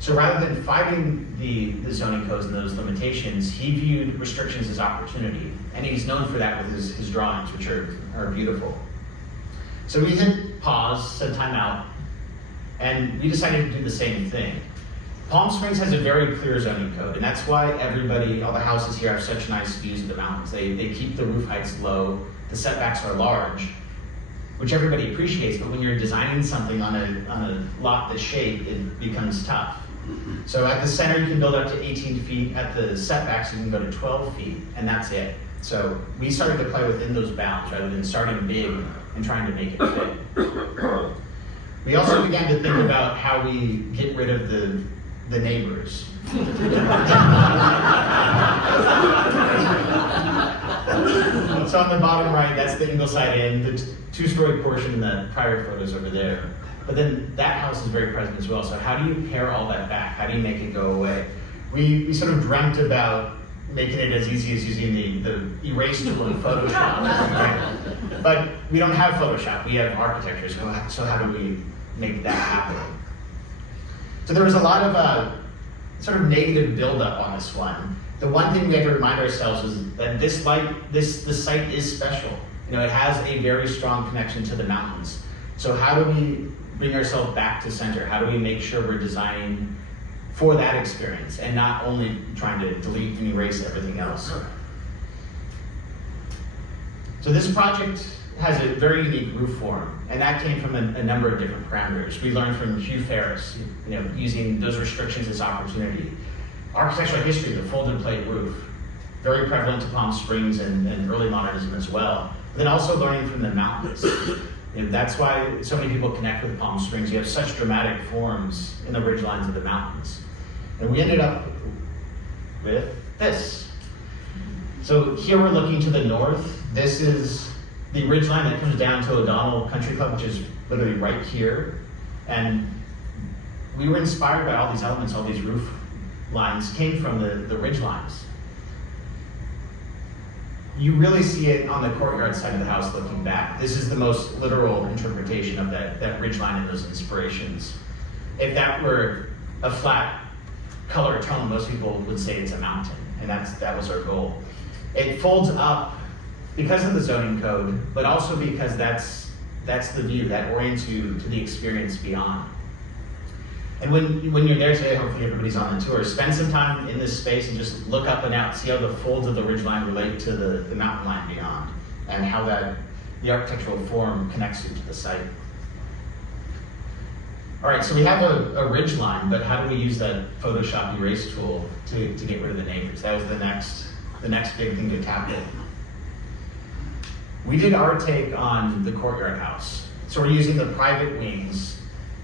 So rather than fighting the zoning codes and those limitations, he viewed restrictions as opportunity. And he's known for that with his drawings, which are beautiful. So we hit pause, said time out, and we decided to do the same thing. Palm Springs has a very clear zoning code, and that's why all the houses here have such nice views of the mountains. They keep the roof heights low, the setbacks are large, which everybody appreciates, but when you're designing something on a lot this shape, it becomes tough. So at the center, you can build up to 18 feet. At the setbacks, you can go to 12 feet, and that's it. So we started to play within those bounds rather than starting big and trying to make it fit. We also began to think about how we get rid of the neighbors. So on the bottom right, that's the Ingleside Inn, the 2-story portion in the prior photos over there. But then that house is very present as well. So how do you pare all that back? How do you make it go away? We sort of dreamt about making it as easy as using the erase tool in Photoshop. But we don't have Photoshop, we have architecture, so how do we make that happen? So there was a lot of sort of negative buildup on this one. The one thing we had to remind ourselves was that this site is special. It has a very strong connection to the mountains. So how do we bring ourselves back to center? How do we make sure we're designing for that experience and not only trying to delete and erase everything else? So this project has a very unique roof form, and that came from a number of different parameters. We learned from Hugh Ferris, using those restrictions as opportunity. Architectural history, the folded plate roof, very prevalent to Palm Springs and early modernism as well. But then also learning from the mountains. That's why so many people connect with Palm Springs. You have such dramatic forms in the ridgelines of the mountains. And we ended up with this. So here we're looking to the north. This is the ridgeline that comes down to O'Donnell Country Club, which is literally right here. And we were inspired by all these elements, all these roof lines came from the ridge lines. You really see it on the courtyard side of the house looking back. This is the most literal interpretation of that ridge line and those inspirations. If that were a flat color tone, most people would say it's a mountain, and that was our goal. It folds up because of the zoning code, but also because that's the view, that orients you to the experience beyond. And when you're there today, hopefully everybody's on the tour, spend some time in this space and just look up and out, see how the folds of the ridgeline relate to the mountain line beyond, and how the architectural form connects you to the site. All right, so we have a ridgeline, but how do we use that Photoshop erase tool to get rid of the neighbors? That was the next big thing to tackle. We did our take on the courtyard house. So we're using the private wings,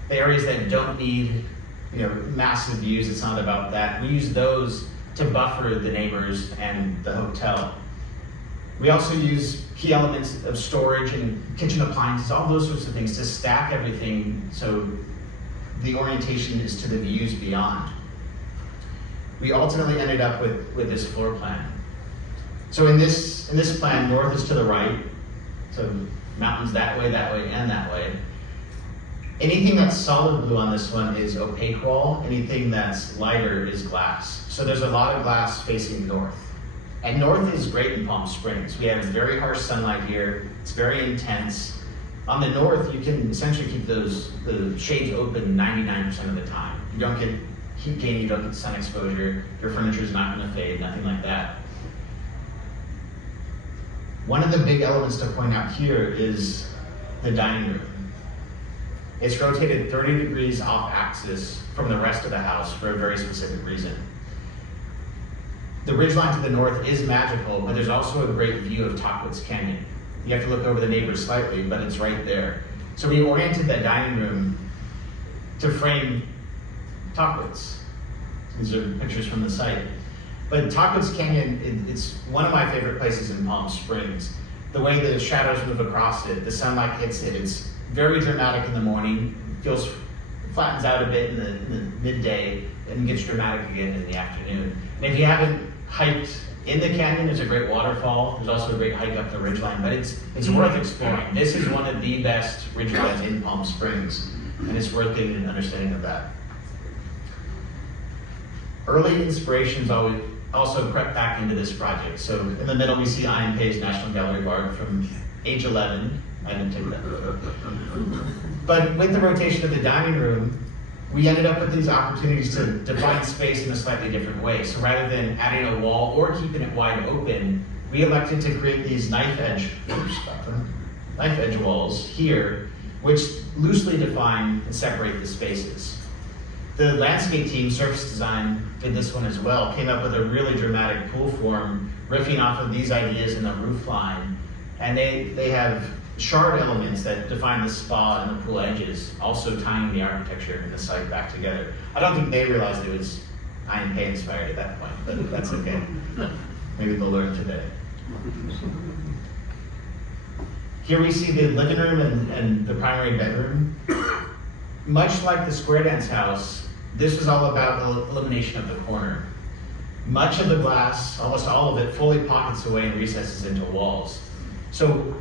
the areas that don't need massive views. It's not about that. We use those to buffer the neighbors and the hotel. We also use key elements of storage and kitchen appliances, all those sorts of things to stack everything so the orientation is to the views beyond. We ultimately ended up with this floor plan. So in this plan, north is to the right, so mountains that way, and that way. Anything that's solid blue on this one is opaque wall. Anything that's lighter is glass. So there's a lot of glass facing north. And north is great in Palm Springs. We have very harsh sunlight here. It's very intense. On the north, you can essentially keep the shades open 99% of the time. You don't get heat gain, you don't get sun exposure, your furniture is not going to fade, nothing like that. One of the big elements to point out here is the dining room. It's rotated 30 degrees off axis from the rest of the house for a very specific reason. The ridgeline to the north is magical, but there's also a great view of Tockwitz Canyon. You have to look over the neighbors slightly, but it's right there. So we oriented that dining room to frame Tockwitz. These are pictures from the site. But Tockwitz Canyon, it's one of my favorite places in Palm Springs. The way the shadows move across it, the sunlight hits it, it's very dramatic in the morning, flattens out a bit in the midday, and gets dramatic again in the afternoon. And if you haven't hiked in the canyon, there's a great waterfall. There's also a great hike up the ridgeline, but it's worth exploring. This is one of the best ridgelines in Palm Springs, and it's worth getting an understanding of that. Early inspirations also crept back into this project. So in the middle, we see AIA's National Gallery of Art from age 11. I didn't take that photo. But with the rotation of the dining room, we ended up with these opportunities to define space in a slightly different way. So rather than adding a wall or keeping it wide open, we elected to create these knife edge walls here, which loosely define and separate the spaces. The landscape team, Surface Design, did this one as well, came up with a really dramatic pool form, riffing off of these ideas in the roof line. And they have shard elements that define the spa and the pool edges, also tying the architecture and the site back together. I don't think they realized it was AIA inspired at that point, but that's okay. Maybe they'll learn today. Here we see the living room and the primary bedroom. Much like the Square Dance house, this was all about the elimination of the corner. Much of the glass, almost all of it, fully pockets away and recesses into walls. So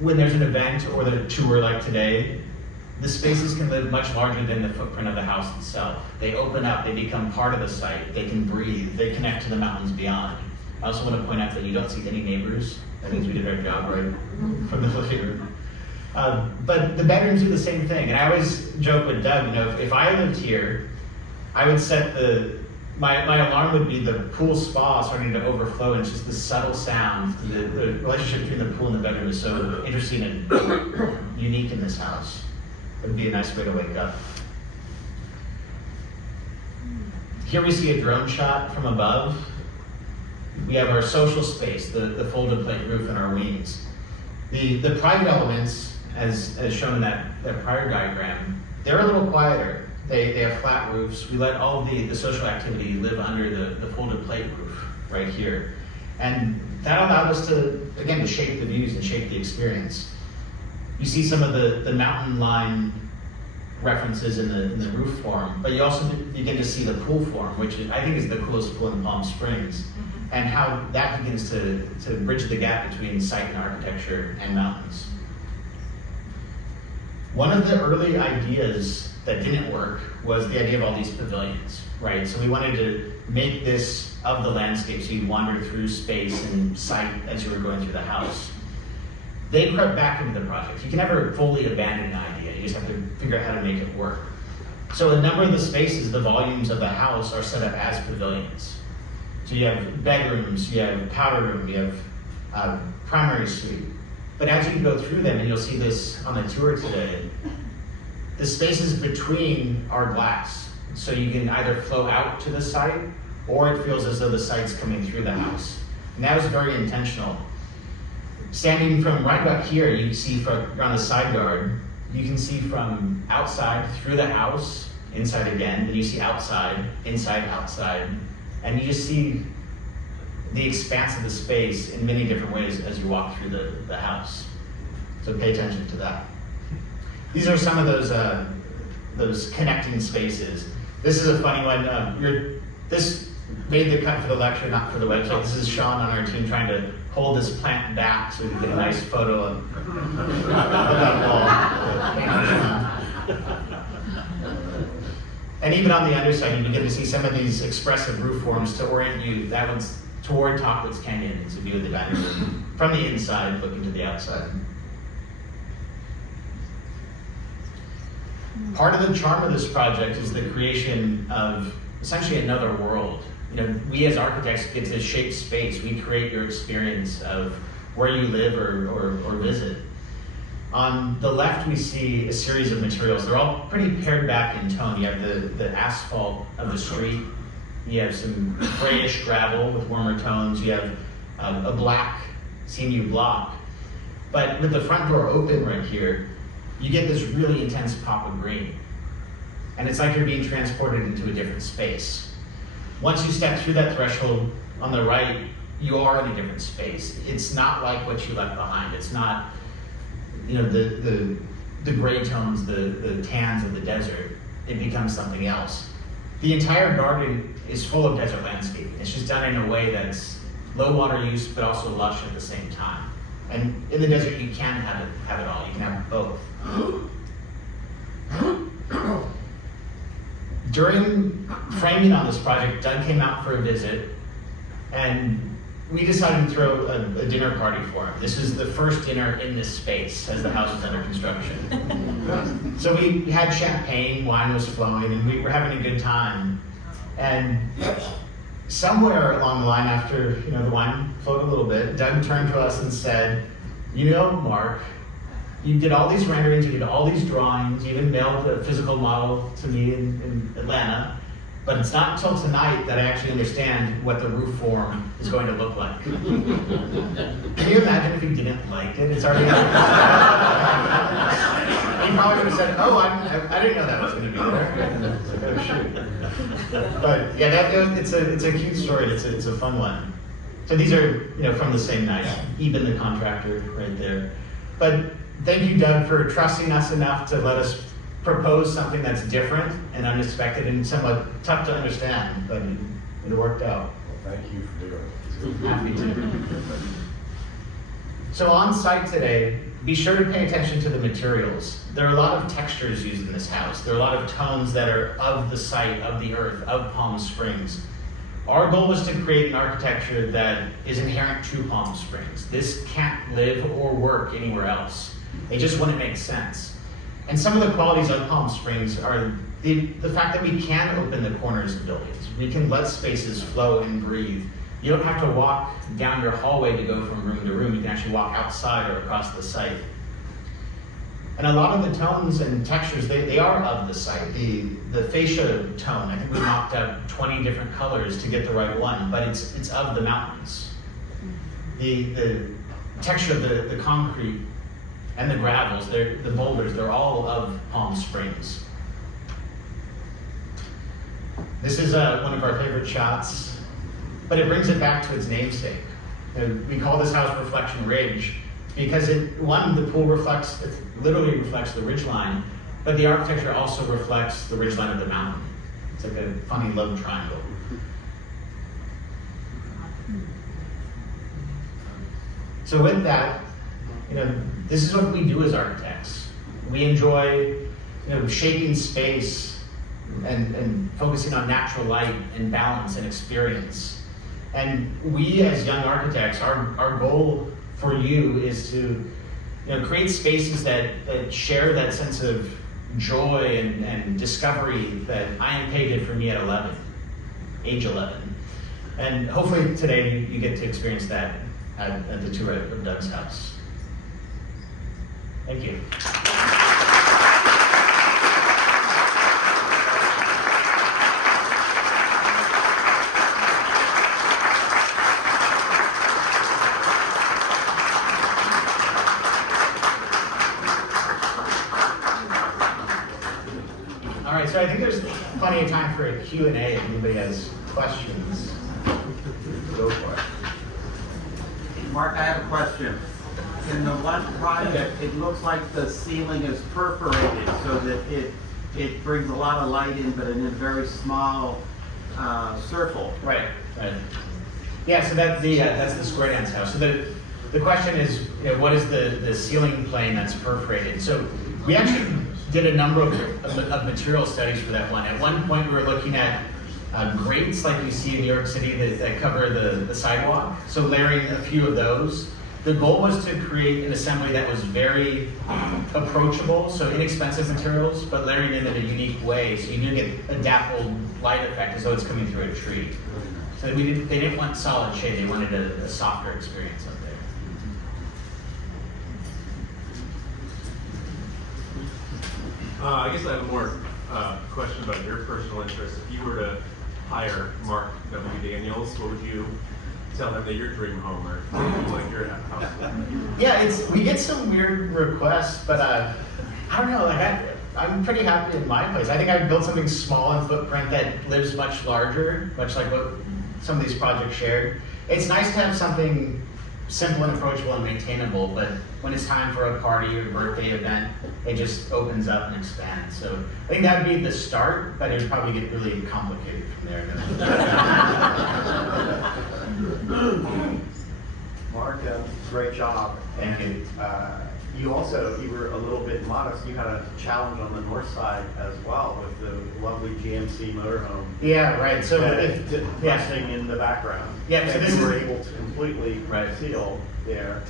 when there's an event or the tour like today, the spaces can live much larger than the footprint of the house itself. They open up, they become part of the site, they can breathe, they connect to the mountains beyond. I also want to point out that you don't see any neighbors. That means we did our job right from the living room. But the bedrooms do the same thing. And I always joke with Doug, if I lived here, I would set my alarm would be the pool spa starting to overflow, and it's just the subtle sound. The relationship between the pool and the bedroom is so interesting and unique in this house. It would be a nice way to wake up. Here we see a drone shot from above. We have our social space, the folded plate roof and our wings. The private elements, as shown in that prior diagram, they're a little quieter. They have flat roofs. We let all the social activity live under the folded plate roof right here. And that allowed us to shape the views and shape the experience. You see some of the mountain line references in the roof form, but you also begin to see the pool form, which I think is the coolest pool in Palm Springs, and how that begins to bridge the gap between site and architecture and mountains. One of the early ideas that didn't work was the idea of all these pavilions, right? So we wanted to make this of the landscape, so you wander through space and sight as you were going through the house. They crept back into the project. You can never fully abandon an idea, you just have to figure out how to make it work. So a number of the spaces, the volumes of the house, are set up as pavilions. So you have bedrooms, you have powder room, you have primary suite. But as you go through them, and you'll see this on the tour today, the spaces between are glass. So you can either flow out to the site, or it feels as though the site's coming through the house. And that was very intentional. Standing from right back here, you can see from around the side yard, you can see from outside through the house, inside again, then you see outside, inside, outside, and you just see the expanse of the space in many different ways as you walk through the house. So pay attention to that. These are some of those connecting spaces. This is a funny one. This made the cut for the lecture, not for the website. This is Sean on our team trying to hold this plant back so we can get a nice photo of that wall. And even on the underside, you begin to see some of these expressive roof forms to orient you. That one's toward Tockwitz Canyon. It's a view of the dining room from the inside, looking to the outside. Part of the charm of this project is the creation of essentially another world. You know, we as architects get to shape space. We create your experience of where you live or visit. On the left, we see a series of materials. They're all pretty pared back in tone. You have the asphalt of the street. You have some grayish gravel with warmer tones. You have a black CMU block. But with the front door open right here, you get this really intense pop of green. And it's like you're being transported into a different space. Once you step through that threshold on the right, you are in a different space. It's not like what you left behind. It's not, you know, the gray tones, the tans of the desert. It becomes something else. The entire garden is full of desert landscaping. It's just done in a way that's low water use, but also lush at the same time. And in the desert, you can have it all. You can have both. During framing on this project, Doug came out for a visit, and we decided to throw a dinner party for him. This was the first dinner in this space as the house was under construction. So we had champagne, wine was flowing, and we were having a good time. And somewhere along the line, after the wine flowed a little bit, Doug turned to us and said, "You know, Mark, you did all these renderings, you did all these drawings, you even mailed a physical model to me in Atlanta, but it's not until tonight that I actually understand what the roof form is going to look like." Can you imagine if he didn't like it? It's already he probably would have said, "Oh, I didn't know that was going to be there." It's like, "Oh, shoot." But yeah, it's a cute story. It's a fun one. So these are from the same night. Eben the contractor right there. But thank you, Doug, for trusting us enough to let us propose something that's different and unexpected and somewhat tough to understand, but it worked out. Well, thank you for doing it. Happy to. So on site today, be sure to pay attention to the materials. There are a lot of textures used in this house. There are a lot of tones that are of the site, of the earth, of Palm Springs. Our goal was to create an architecture that is inherent to Palm Springs. This can't live or work anywhere else. It just wouldn't make sense. And some of the qualities of Palm Springs are the fact that we can open the corners of buildings. We can let spaces flow and breathe. You don't have to walk down your hallway to go from room to room. You can actually walk outside or across the site. And a lot of the tones and textures, they are of the site. The fascia tone, I think we mocked up 20 different colors to get the right one, but it's of the mountains. The texture of the concrete and the gravels, the boulders, they're all of Palm Springs. This is one of our favorite shots, but it brings it back to its namesake. We call this house Reflection Ridge because the pool literally reflects the ridgeline, but the architecture also reflects the ridgeline of the mountain. It's like a funny love triangle. So with that, this is what we do as architects. We enjoy, shaping space and focusing on natural light and balance and experience. And we as young architects, our goal for you is to create spaces that share that sense of joy and discovery that IMP did for me at age 11. And hopefully today you get to experience that at the tour of Doug's house. Thank you. All right, so I think there's plenty of time for a Q&A if anybody has questions. Go for it. Mark, I have a question. In the one project, it looks like the ceiling is perforated so that it brings a lot of light in, but in a very small circle. Right. Yeah, so that's the square dance house. So the question is, what is the ceiling plane that's perforated? So we actually did a number of material studies for that one. At one point, we were looking at grates like you see in New York City that cover the sidewalk. So layering a few of those. The goal was to create an assembly that was very approachable, so inexpensive materials, but layering them in a unique way, so you do get a dappled light effect as though it's coming through a tree. So they didn't want solid shade, they wanted a softer experience up there. I guess I have a more question about your personal interest. If you were to hire Mark W. Daniels, what would you tell him that your dream home or like your house? Yeah, we get some weird requests, but I don't know. I'm pretty happy in my place. I think I've built something small in footprint that lives much larger, much like what some of these projects shared. It's nice to have something simple and approachable and maintainable, but when it's time for a party or birthday event, it just opens up and expands. So I think that would be the start, but it would probably get really complicated from there. Mark, great job. Thank you. You were a little bit modest. You had a challenge on the north side as well with the lovely GMC motorhome. Yeah, right. So resting in the background. Yeah, so and this you were is able to completely seal there.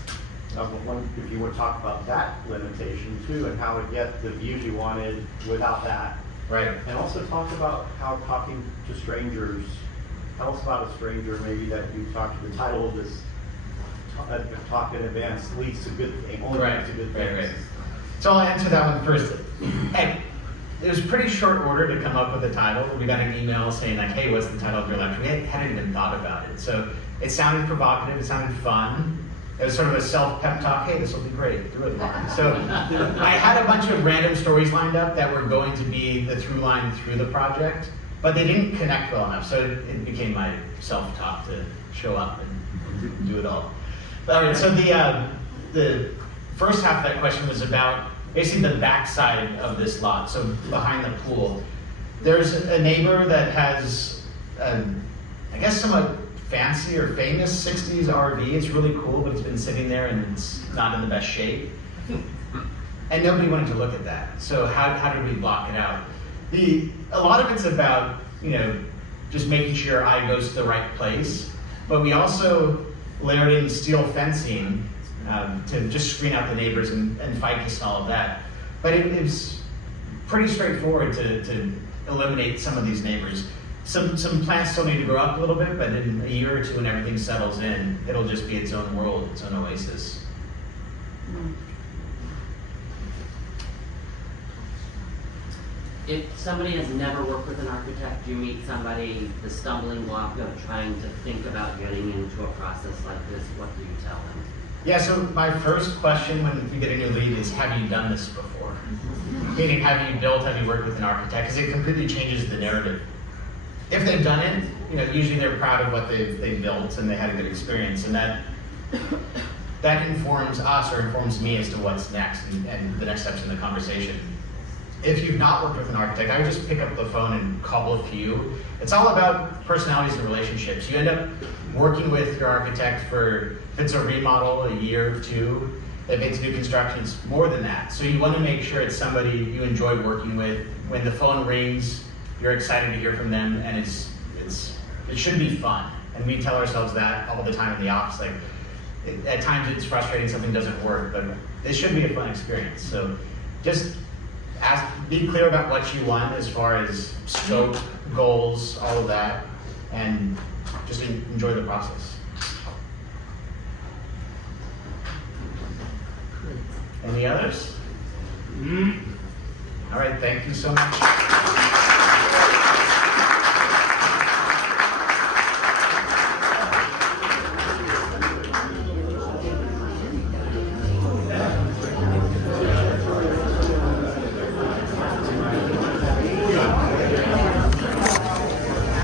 If you would talk about that limitation too, and how to get the views you wanted without that. right. And also talk about how talking to strangers, tell us about a stranger maybe that you talked to. The title of this talk in advance leads to good things, only leads to good things. Right. So I'll answer that one first. It was pretty short order to come up with a title. We got an email saying like, hey, what's the title of your lecture? We hadn't even thought about it. So it sounded provocative, it sounded fun. It was sort of a self-pep talk, hey, this will be great, do it. So I had a bunch of random stories lined up that were going to be the through line through the project, but they didn't connect well enough. So it became my self-talk to show up and do it all. All right, so the first half of that question was about basically the backside of this lot, so behind the pool. There's a neighbor that has, I guess, somewhat fancy or famous 60s RV. It's really cool, but it's been sitting there and it's not in the best shape. And nobody wanted to look at that. So how did we block it out? A lot of it's about, just making sure your eye goes to the right place. But we also layered in steel fencing to just screen out the neighbors and ficus and all of that. But it was pretty straightforward to eliminate some of these neighbors. Some plants still need to grow up a little bit, but in a year or two when everything settles in, it'll just be its own world, its own oasis. If somebody has never worked with an architect, you meet somebody, the stumbling block of trying to think about getting into a process like this, what do you tell them? Yeah, so my first question when you get a new lead is, have you done this before? Meaning, have you worked with an architect? Because it completely changes the narrative. If they've done it, usually they're proud of what they've built and they had a good experience, and that informs us or informs me as to what's next and the next steps in the conversation. if you've not worked with an architect, I would just pick up the phone and call a few. It's all about personalities and relationships. You end up working with your architect for, if it's a remodel, a year or two. If it's new construction, it's more than that. So you want to make sure it's somebody you enjoy working with. When the phone rings, you're excited to hear from them, and it should be fun. And we tell ourselves that all the time in the office. Like, at times it's frustrating, something doesn't work, but it should be a fun experience. So just be clear about what you want as far as scope, goals, all of that, and just enjoy the process. Any others? All right, thank you so much.